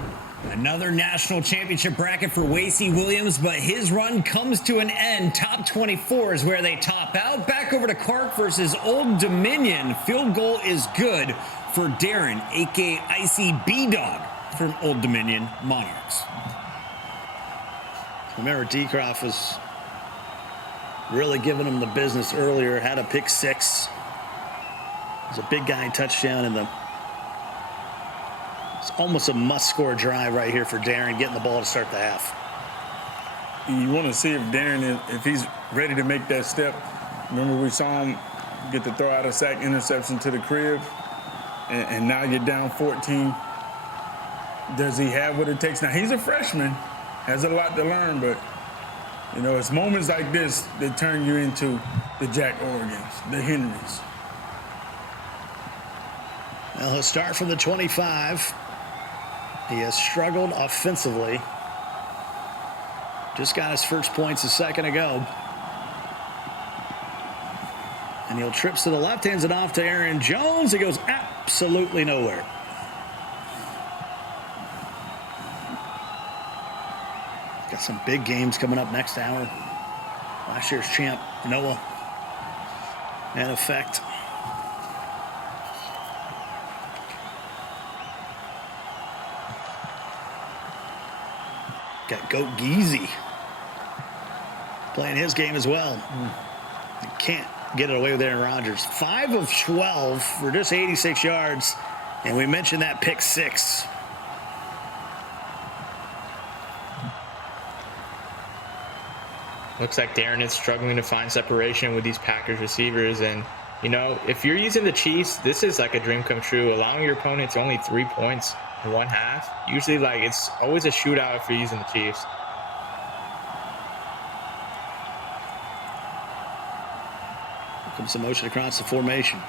Another national championship bracket for Wasey Williams, but his run comes to an end. Top 24 is where they top out. Back over to Clarke versus Old Dominion. Field goal is good for Darren, a.k.a. Icy B-Dog from Old Dominion Monarchs. Remember, Decroft was really giving him the business earlier. Had a pick 6. It was a big guy touchdown in the... It's almost a must-score drive right here for Darren, getting the ball to start the half. you want to see if Darren, if he's ready to make that step. Remember, we saw him get the throw out of sack interception to the crib, and now you're down 14. Does he have what it takes? Now, he's a freshman, has a lot to learn, but, you know, it's moments like this that turn you into the Jack Oregons, the Henrys. Well, he'll start from the 25. He has struggled offensively. Just got his first points a second ago. And he'll trips to the left, hands it off to Aaron Jones. It goes absolutely nowhere. Got some big games coming up next hour. Last year's champ, Noah, in effect. Got Goat Geezy playing his game as well. You can't get it away with Aaron Rodgers. 5 of 12 for just 86 yards. And we mentioned that pick 6. Looks like Darren is struggling to find separation with these Packers receivers. And, you know, if you're using the Chiefs, this is like a dream come true. Allowing your opponent to only 3 points in one half. Usually, like, it's always a shootout if you're using the Chiefs. Comes some motion across the formation.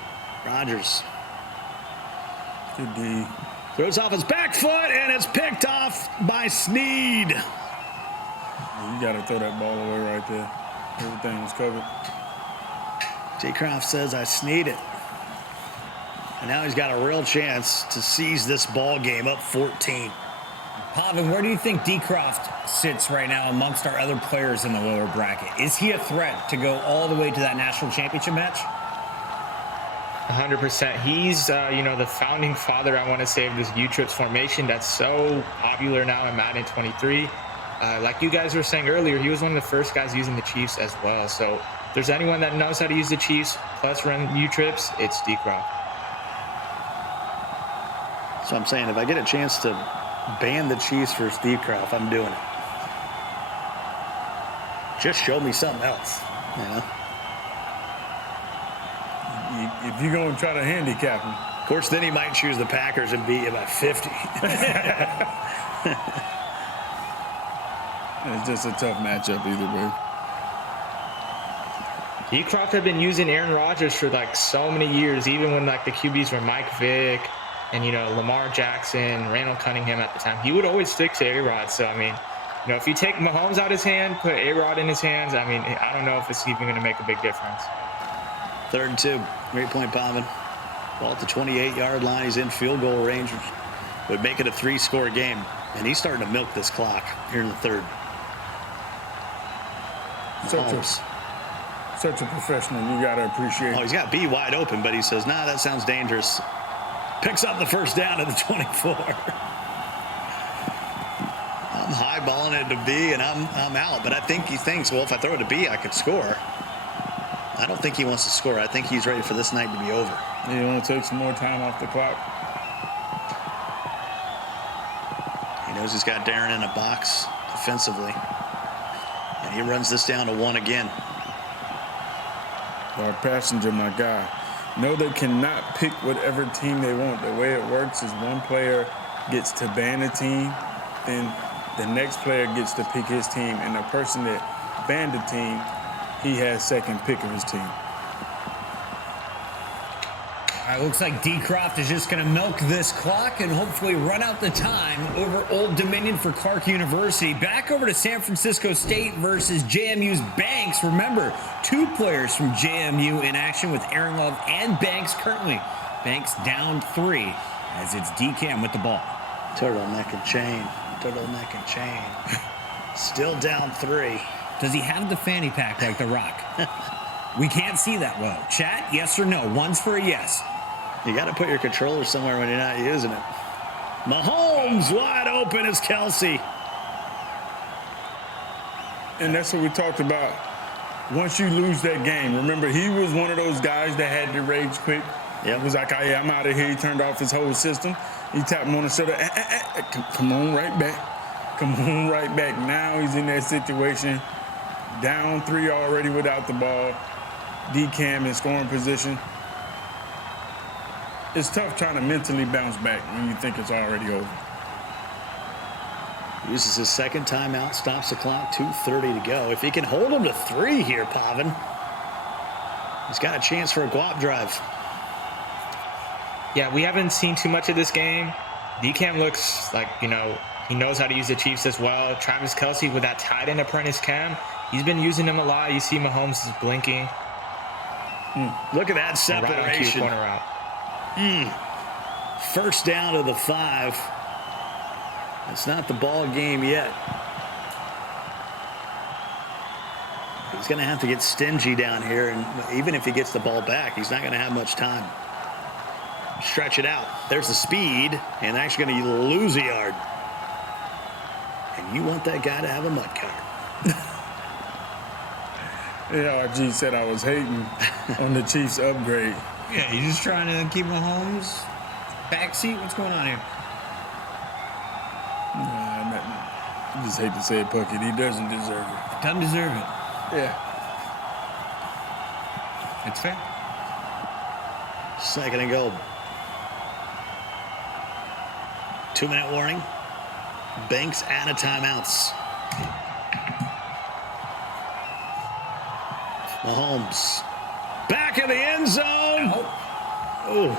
Rodgers. Good D. Throws off his back foot, and it's picked off by Sneed. You got to throw that ball away right there. Everything was covered. J. Croft says, I sneed it. And now he's got a real chance to seize this ball game up 14. Pavin, where do you think D. Croft sits right now amongst our other players in the lower bracket? Is he a threat to go all the way to that national championship match? 100%. He's, you know, the founding father, I want to say, of this U-Trips formation that's so popular now in Madden 23. Like you guys were saying earlier, he was one of the first guys using the Chiefs as well. So if there's anyone that knows how to use the Chiefs plus run U-Trips, it's D. Croft. So I'm saying, if I get a chance to ban the Chiefs for Steve Croft, I'm doing it. Just show me something else, you know? If you're going to try to handicap him. Of course, then he might choose the Packers and beat you by 50. It's just a tough matchup either way. D. Croft had been using Aaron Rodgers for like so many years, even when like the QBs were Mike Vick and, you know, Lamar Jackson, Randall Cunningham at the time. He would always stick to A-Rod. So, I mean, you know, if you take Mahomes out his hand, put A-Rod in his hands, I mean, I don't know if it's even going to make a big difference. 3rd and 2. Great point, Pavin. Ball at the 28-yard line. He's in field goal range. Would make it a 3-score game. And he's starting to milk this clock here in the 3rd. Such a professional. You got to appreciate it. Oh, he's got B wide open, but he says, nah, that sounds dangerous. Picks up the first down at the 24. I'm highballing it to B, and I'm out. But I think he thinks, well, if I throw it to B, I could score. I don't think he wants to score. I think he's ready for this night to be over. You want to take some more time off the clock? He knows he's got Darren in a box defensively. And he runs this down to 1 again. Our passenger, my guy. No, they cannot pick whatever team they want. The way it works is one player gets to ban a team, then the next player gets to pick his team, and the person that banned the team, he has second pick of his team. All right, looks like D. Croft is just going to milk this clock and hopefully run out the time over Old Dominion for Clarke University. Back over to San Francisco State versus JMU's Banks. Remember, 2 players from JMU in action with Aaron Love and Banks currently. Banks down 3 as it's D-Cam with the ball. Turtleneck and chain. Turtleneck and chain. Still down 3. Does he have the fanny pack like The Rock? We can't see that well. Chat, yes or no? One's for a yes. You got to put your controller somewhere when you're not using it. Mahomes wide open as Kelsey. And that's what we talked about. Once you lose that game, remember, he was one of those guys that had to rage quick. Yep. It was like, oh, yeah, I'm out of here. He turned off his whole system. He tapped him on the shoulder. Come on, right back. come on right back. Now he's in that situation. Down 3 already without the ball. DCAM in scoring position. It's tough trying to mentally bounce back when you think it's already over. Uses his second timeout, stops the clock, 2:30 to go. If he can hold him to 3 here, Pavin, he's got a chance for a guap drive. Yeah, we haven't seen too much of this game. DCAM looks like, he knows how to use the Chiefs as well. Travis Kelce with that tight end apprentice cam, he's been using him a lot. You see Mahomes is blinking. Look at that separation. Right on cue, corner route. First down to the 5. It's not the ball game yet. He's going to have to get stingy down here, and even if he gets the ball back, he's not going to have much time. Stretch it out. There's the speed, and actually going to lose a yard. And you want that guy to have a mud cart. RG said I was hating on the Chiefs upgrade. Yeah, you just trying to keep Mahomes backseat? What's going on here? I just hate to say it, Puckett. He doesn't deserve it. Doesn't deserve it. Yeah. It's fair. Second and goal. 2-minute warning. Banks out of timeouts. Mahomes. Back in the end zone. Oh.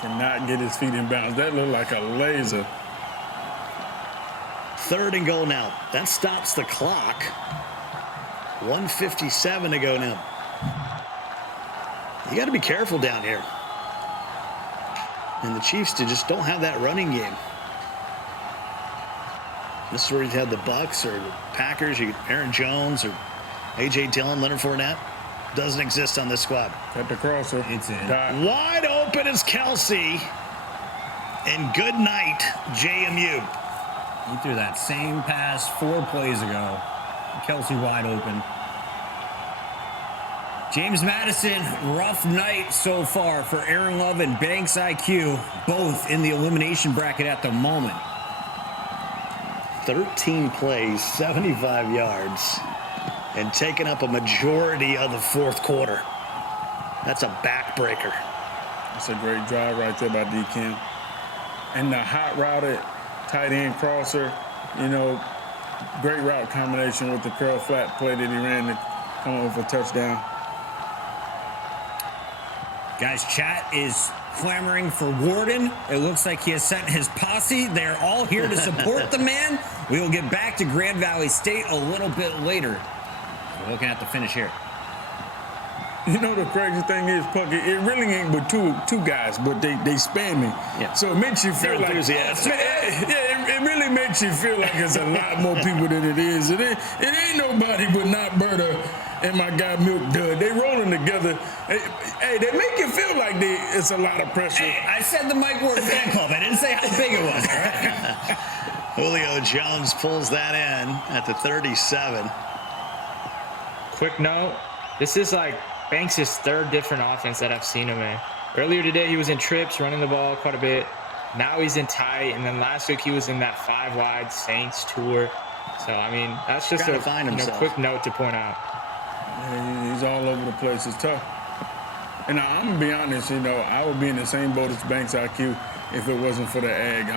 Cannot get his feet in bounds. That looked like a laser. Third and goal now. That stops the clock. 1:57 to go now. You got to be careful down here. And the Chiefs just don't have that running game. This is where you had the Bucks or the Packers, Aaron Jones or A.J. Dillon, Leonard Fournette. Doesn't exist on this squad. Got the crosser. It's in. Wide open is Kelce. And good night, JMU. He threw that same pass 4 plays ago. Kelce wide open. James Madison, rough night so far for Aaron Love and Banks IQ, both in the elimination bracket at the moment. 13 plays, 75 yards, and taking up a majority of the fourth quarter. That's a backbreaker. That's a great drive right there by DCAM. And the hot routed tight end crosser, great route combination with the curl flat play that he ran to come over for a touchdown. Guys, chat is clamoring for Warden. It looks like he has sent his posse. They're all here to support the man. We will get back to Grand Valley State a little bit later. We're looking at the finish here. The crazy thing is, Puckett, it really ain't but two guys, but they span me. Yeah. So it makes you feel like, it really makes you feel like it's a lot more people than it is. It ain't nobody but not Berta and my guy Milk Dud. They rolling together. Hey, they make you feel like it's a lot of pressure. Hey, I said the Mike Ward fan club. I didn't say how big it was. All right? Julio Jones pulls that in at the 37. Quick note, this is like Banks' third different offense that I've seen him in. Earlier today, he was in trips, running the ball quite a bit. Now he's in tight, and then last week he was in that 5 wide Saints tour. So, that's just a quick note to point out. Yeah, he's all over the place. It's tough. And I'm going to be honest, I would be in the same boat as Banks IQ if it wasn't for the Ag.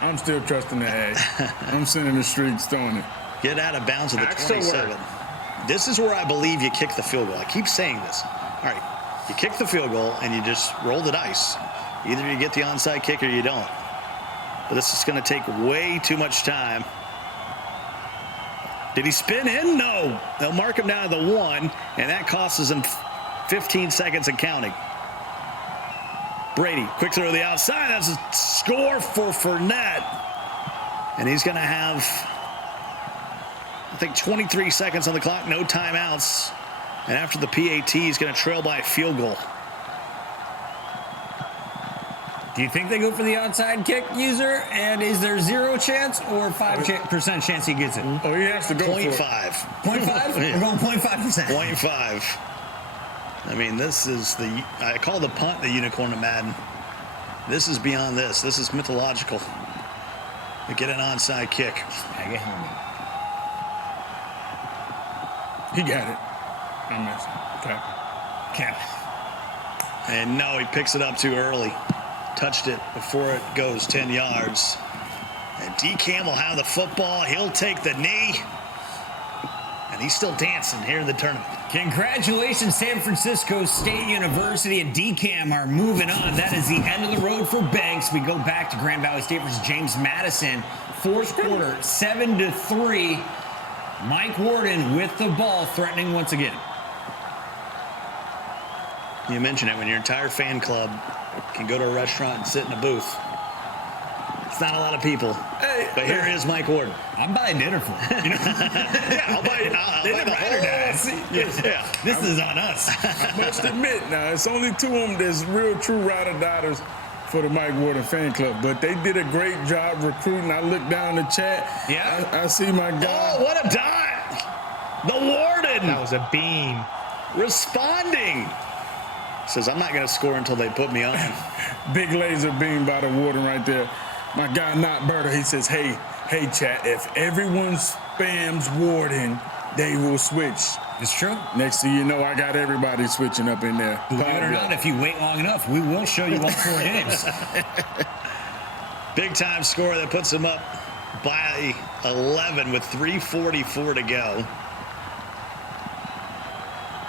I'm still trusting the Ag. I'm sending the streaks, throwing it. Get out of bounds at the 27. This is where I believe you kick the field goal. I keep saying this. All right, you kick the field goal and you just roll the dice. Either you get the onside kick or you don't. But this is going to take way too much time. Did he spin in? No. They'll mark him down to the 1, and that costs him 15 seconds and counting. Brady, quick throw to the outside. That's a score for Fournette. And he's going to have, I think, 23 seconds on the clock, no timeouts. And after the PAT, he's going to trail by a field goal. Do you think they go for the onside kick, user? And is there 0 chance or 5% chance he gets it? Oh, he has to go 0.5. 0.5? We're going 0.5%. 0.5. This is I call the punt the unicorn of Madden. This is beyond this. This is mythological. to get an onside kick. Peg a helmet. He got it. I'm missing. Cap. And no, he picks it up too early. Touched it before it goes 10 yards. And DCam will have the football. He'll take the knee. And he's still dancing here in the tournament. Congratulations, San Francisco State University and DCAM are moving on. That is the end of the road for Banks. We go back to Grand Valley State versus James Madison. Fourth quarter, 7-3. Mike Warden with the ball, threatening once again. You mentioned it, when your entire fan club can go to a restaurant and sit in a booth. It's not a lot of people. Hey, but here is Mike Warden. I'm buying dinner for him. You know? Yeah, I'll buy the whole. Yeah. This is on us. I must admit, now, it's only two of them that's real true ride-or-diers for the Mike Warden fan club, but they did a great job recruiting. I look down the chat. Yeah. I see my guy. Oh, what a dot! The Warden That was a beam. responding. Says, I'm not going to score until they put me on. Big laser beam by the Warden right there. My guy, Not Berta, he says, hey, chat, if everyone spams Warden, they will switch. It's true. Next thing you know, I got everybody switching up in there. Believe it or not, if you wait long enough, we will show you all 4 games. Big time score that puts them up by 11 with 3:44 to go.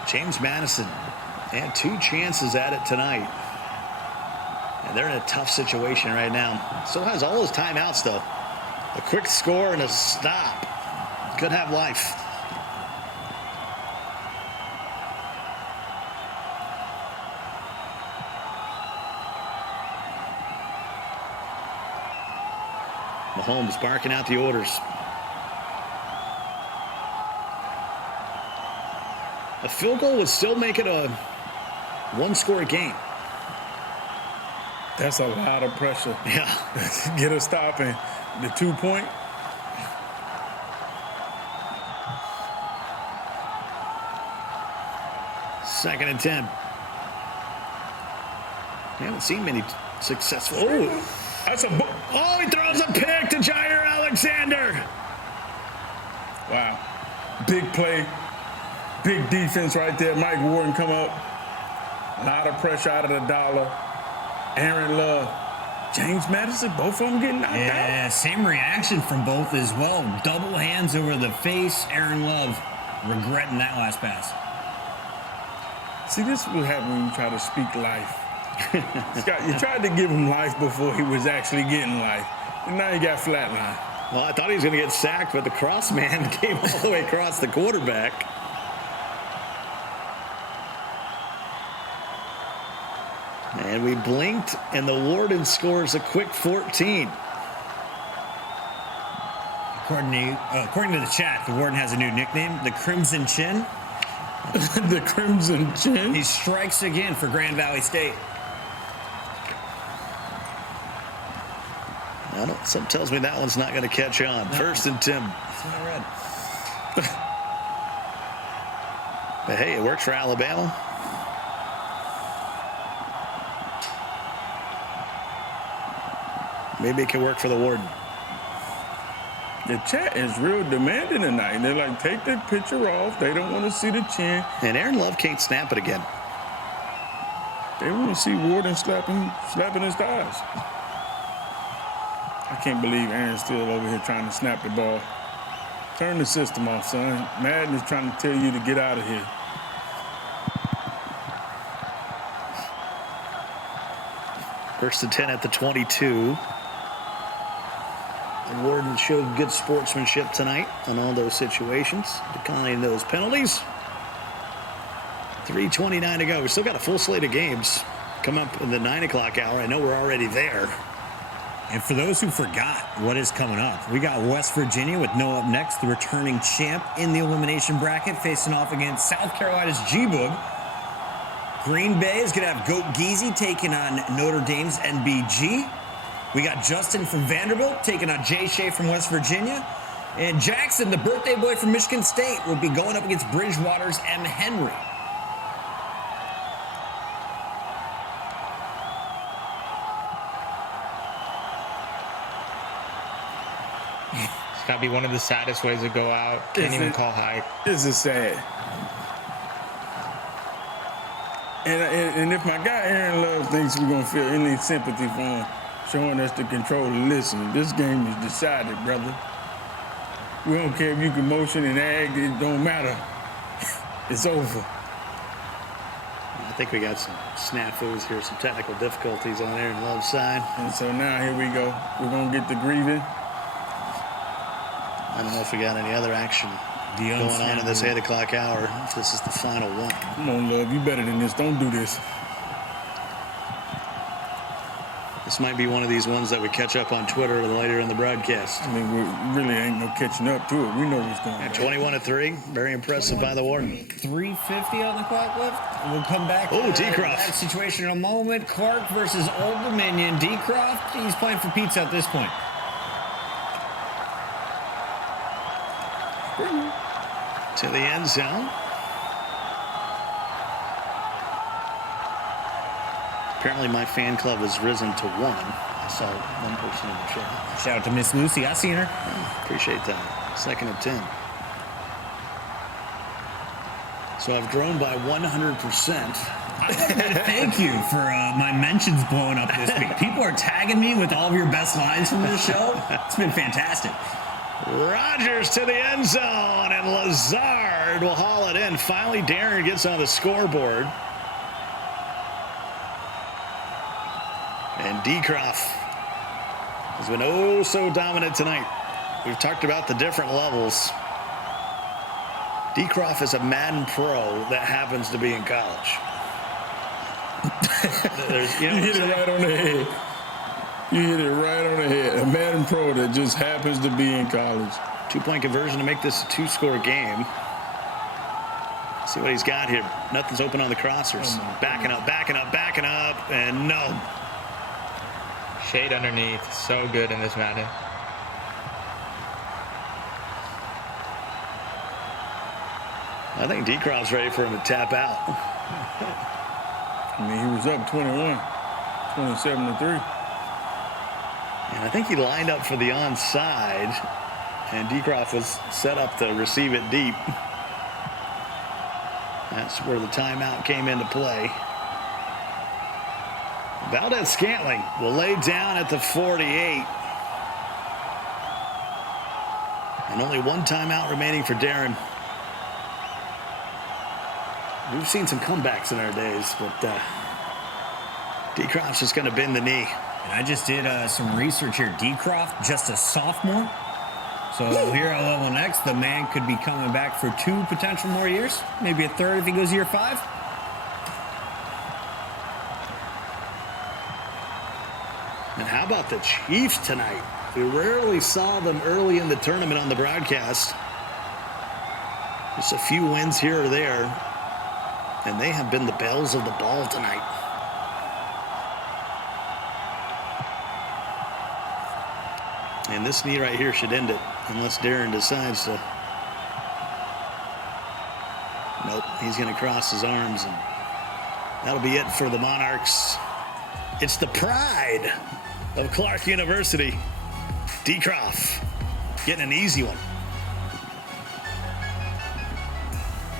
James Madison had 2 chances at it tonight. And they're in a tough situation right now. Still has all his timeouts, though. A quick score and a stop could have life. Mahomes barking out the orders. A field goal would still make it a 1-score game. That's a lot of pressure. Yeah. Get a stop in the 2-point. Second and 10. We haven't seen many successful. Oh, That's a oh, he throws a pick to Jair Alexander. wow. Big play. Big defense right there. Mike Warden come up. A lot of pressure out of the dollar. Aaron Love. James Madison, both of them getting knocked out. Yeah, same reaction from both as well. Double hands over the face. Aaron Love regretting that last pass. See, this is what happens when you try to speak life. Scott, you tried to give him life before he was actually getting life. And now you got flatline. Well, I thought he was going to get sacked, but the cross man came all the way across the quarterback. And we blinked, and the Warden scores a quick 14. According to the chat, the Warden has a new nickname, the Crimson Chin. The Crimson Chin. He strikes again for Grand Valley State. Something tells me that one's not going to catch on. No. First and 10. It's not red. But hey, it works for Alabama. Maybe it can work for the Warden. The chat is real demanding tonight. They're like, take the picture off. They don't want to see the chin. And Aaron Love can't snap it again. They want to see Warden slapping his thighs. I can't believe Aaron's still over here trying to snap the ball. Turn the system off, son. Madden is trying to tell you to get out of here. First and 10 at the 22. The Warden showed good sportsmanship tonight on all those situations, declining those penalties. 3:29 to go. We still got a full slate of games come up in the 9 o'clock hour. I know we're already there. And for those who forgot what is coming up, we got West Virginia with no LevelNext, the returning champ in the elimination bracket, facing off against South Carolina's G-Boog. Green Bay is going to have Goat Geezy taking on Notre Dame's NBG. We got Justin from Vanderbilt taking on Jay Shea from West Virginia. And Jackson, the birthday boy from Michigan State, will be going up against Bridgewater's M. Henry. It's got to be one of the saddest ways to go out. Can't even call high. This is sad. And if my guy Aaron Love thinks we're going to feel any sympathy for him, showing us the control to listen, this game is decided, brother. We don't care if you can motion and ag, it don't matter. It's over. I think we got some snafus here, some technical difficulties on Aaron Love's side. And so now here we go. We're going to get the grieving. I don't know if we got any other action going on in this 8 o'clock hour. If this is the final one. Come on, Love. You better than this. Don't do this. This might be one of these ones that we catch up on Twitter later in the broadcast. I mean, we really ain't no catching up to it. We know what's going on. 21-3. Very impressive by the Warden. 3:50 on the clock left. We'll come back Oh, to Decroft. that situation in a moment. Clarke versus Old Dominion. Decroft, he's playing for pizza at this point. To the end zone. Apparently my fan club has risen to 1. I saw one person in the chat. Shout out to Miss Lucy. I seen her. Appreciate that. 2nd and 10. So I've grown by 100%. Thank you for my mentions blowing up this week. People are tagging me with all of your best lines from this show. It's been fantastic. Rodgers to the end zone, and Lazard will haul it in. Finally, Darren gets on the scoreboard. And Decroft has been oh so dominant tonight. We've talked about the different levels. Decroft is a Madden pro that happens to be in college. You hit it right on the head. You hit it right on the head. A Madden pro that just happens to be in college. 2-point conversion to make this a 2-score game. See what he's got here. Nothing's open on the crossers. Backing up, and no. Shade underneath. So good in this Madden. I think Decroft's ready for him to tap out. I mean, he was up 21, 27-3. And I think he lined up for the onside, and Decroft was set up to receive it deep. That's where the timeout came into play. Valdez-Scantling will lay down at the 48. And only one timeout remaining for Darren. We've seen some comebacks in our days, but Decroft's just going to bend the knee. And I just did some research here. Decroft, just a sophomore. So here at LevelNext, the man could be coming back for 2 potential more years. Maybe a 3rd if he goes year 5. And how about the Chiefs tonight? We rarely saw them early in the tournament on the broadcast. Just a few wins here or there. And they have been the bells of the ball tonight. And this knee right here should end it, unless Darren decides to. Nope, he's going to cross his arms, and that'll be it for the Monarchs. It's the pride of Clarke University. Decroft getting an easy one.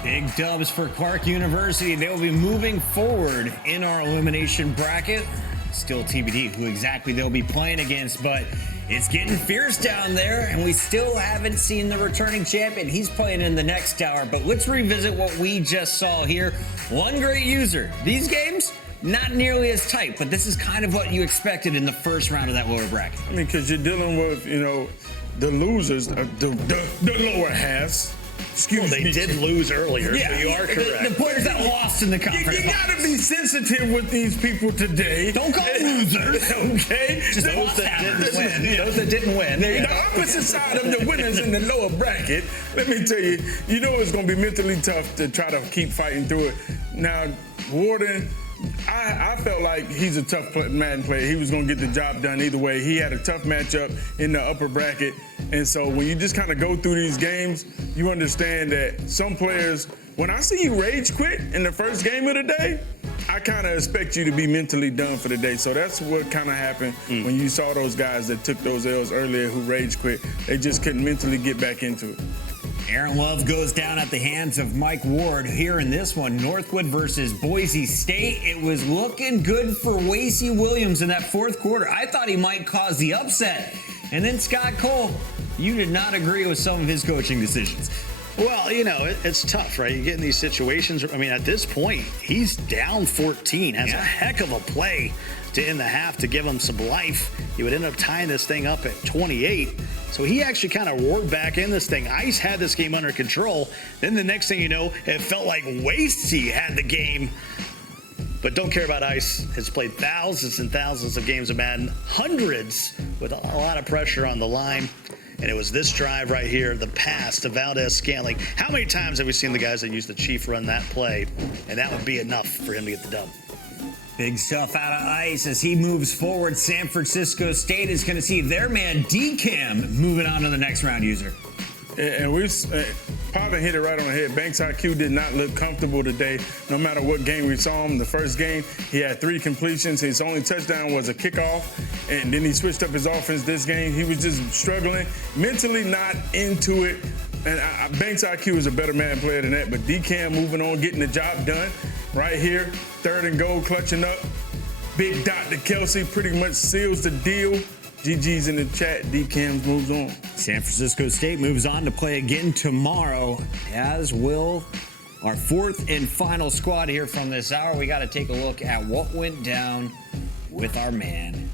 Big dubs for Clarke University. They will be moving forward in our elimination bracket. Still TBD who exactly they'll be playing against, but it's getting fierce down there, and we still haven't seen the returning champion. He's playing in the next tower, but let's revisit what we just saw here. One great user. These games, not nearly as tight, but this is kind of what you expected in the first round of that lower bracket. I mean, because you're dealing with, the losers, the lower halves. Excuse They me. did lose earlier, Yeah, so you are correct. The players that lost in the conference. You gotta be sensitive with these people today. Don't call them losers. Okay? Just Those that didn't win. Yeah. Those that didn't win. The opposite side of the winners in the lower bracket, let me tell you, it's going to be mentally tough to try to keep fighting through it. Now, Warden, I felt like he's a tough Madden player. He was going to get the job done either way. He had a tough matchup in the upper bracket. And so when you just kind of go through these games, you understand that some players, when I see you rage quit in the first game of the day, I kind of expect you to be mentally done for the day. So that's what kind of happened when you saw those guys that took those L's earlier who rage quit. They just couldn't mentally get back into it. Aaron Love goes down at the hands of Mike Ward here in this one. Northwood versus Boise State. It was looking good for Wasey Williams in that fourth quarter. I thought he might cause the upset. And then Scott Cole, you did not agree with some of his coaching decisions. Well, it's tough, right? You get in these situations. I mean, at this point, he's down 14. Has a heck of a play to end the half to give him some life. He would end up tying this thing up at 28. So he actually kind of roared back in this thing. Ice had this game under control. Then the next thing you know, it felt like Wasey had the game. But don't care about Ice. Has played thousands and thousands of games of Madden, hundreds, with a lot of pressure on the line. And it was this drive right here, the pass to Valdez-Scantling. How many times have we seen the guys that use the Chief run that play? And that would be enough for him to get the dub. Big stuff out of Ice as he moves forward. San Francisco State is going to see their man D-Cam moving on to the next round, user. And Pavin hit it right on the head. Banks IQ did not look comfortable today, no matter what game we saw him. The first game, he had 3 completions. His only touchdown was a kickoff, and then he switched up his offense. This game, he was just struggling, mentally not into it. And Banks IQ is a better man player than that, but D-Cam moving on, getting the job done right here. 3rd and goal, clutching up. Big dot to Kelsey, pretty much seals the deal. GG's in the chat. D-Cam moves on. San Francisco State moves on to play again tomorrow, as will our 4th and final squad here from this hour. We got to take a look at what went down with our man,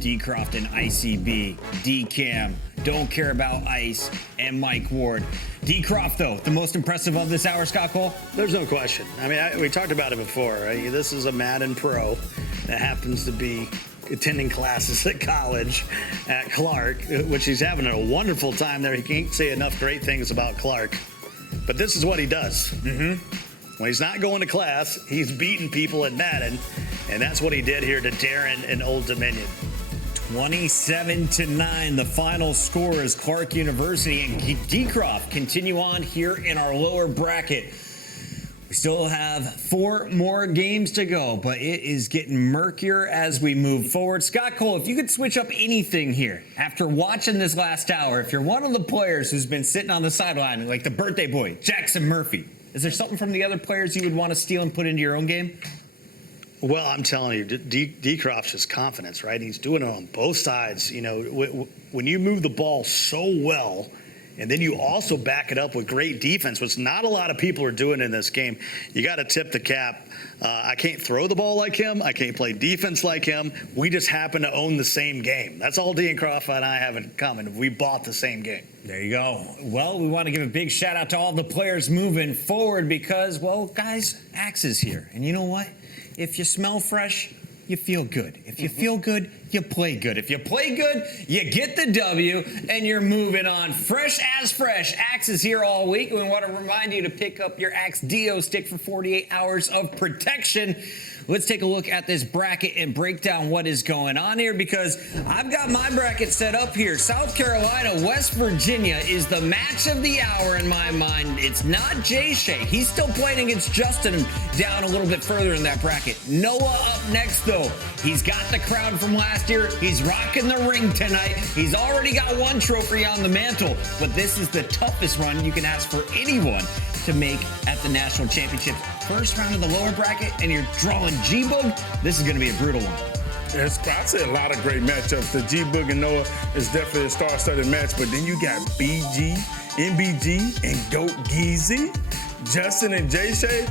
D-Croft and ICB, D-Cam, Don't Care About Ice, and Mike Ward. D-Croft, though, the most impressive of this hour, Scott Cole? There's no question. I mean, we talked about it before, right? This is a Madden pro that happens to be attending classes at college at Clarke, which he's having a wonderful time there. He can't say enough great things about Clarke. But this is what he does. When he's not going to class, he's beating people at Madden, and that's what he did here to Darren in Old Dominion. 27-9, the final score is Clarke University and D-Croft continue on here in our lower bracket. We still have 4 more games to go, but it is getting murkier as we move forward. Scott Cole, if you could switch up anything here after watching this last hour, if you're one of the players who's been sitting on the sideline, like the birthday boy, Jackson Murphy, is there something from the other players you would want to steal and put into your own game? Well, I'm telling you, D-Croft's just confidence, right? He's doing it on both sides. When you move the ball so well, and then you also back it up with great defense, which not a lot of people are doing in this game. You got to tip the cap. I can't throw the ball like him. I can't play defense like him. We just happen to own the same game. That's all D-Croft and I have in common. We bought the same game. There you go. Well, we want to give a big shout out to all the players moving forward because, well, guys, Axe is here. And you know what? If you smell fresh, you feel good. If you feel good, you play good. If you play good, you get the W, and you're moving on. Fresh as fresh. Axe is here all week. We want to remind you to pick up your Axe Dio stick for 48 hours of protection. Let's take a look at this bracket and break down what is going on here because I've got my bracket set up here. South Carolina, West Virginia is the match of the hour in my mind. It's not Jay Shea. He's still playing against Justin down a little bit further in that bracket. Noah up next, though. He's got the crowd from last year. He's rocking the ring tonight. He's already got 1 trophy on the mantle, but this is the toughest run you can ask for anyone to make at the national championships. First round of the lower bracket, and you're drawing G-Boog. This is going to be a brutal one. I'd say a lot of great matchups. The G-Boog and Noah is definitely a star-studded match, but then you got BG, MBG, and Goat Geezy, Justin and Jay Shea.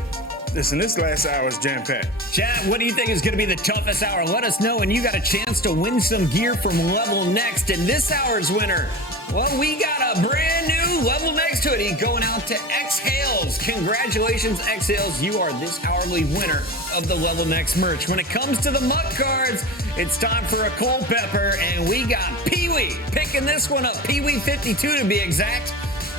Listen, this last hour is jam-packed. Chat, what do you think is going to be the toughest hour? Let us know, and you got a chance to win some gear from LevelNext. And this hour's winner, well, we got a brand new LevelNext hoodie going out to Exhales. Congratulations, Exhales. You are this hourly winner of the LevelNext merch. When it comes to the Muck cards, it's time for a Culpepper, and we got Pee-wee picking this one up. Pee-wee 52 to be exact.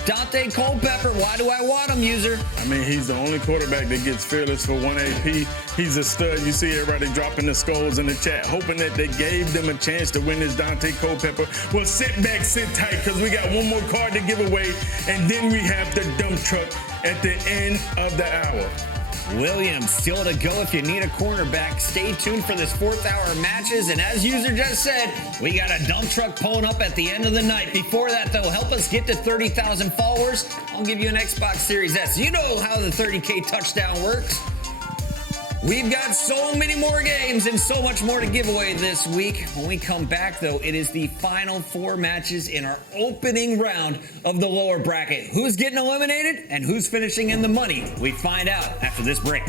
Dante Culpepper, why do I want him, user? I mean, he's the only quarterback that gets fearless for 1 AP. He's a stud. You see everybody dropping the skulls in the chat, hoping that they gave them a chance to win this Dante Culpepper. Well, sit back, sit tight, because we got one more card to give away, and then we have the dump truck at the end of the hour. Williams still to go if you need a cornerback. Stay tuned for this 4th hour of matches. And as User just said, we got a dump truck pulling up at the end of the night. Before that, though, help us get to 30,000 followers. I'll give you an Xbox Series S. You know how the 30K touchdown works. We've got so many more games and so much more to give away this week. When we come back, though, it is the final 4 matches in our opening round of the lower bracket. Who's getting eliminated and who's finishing in the money? We find out after this break.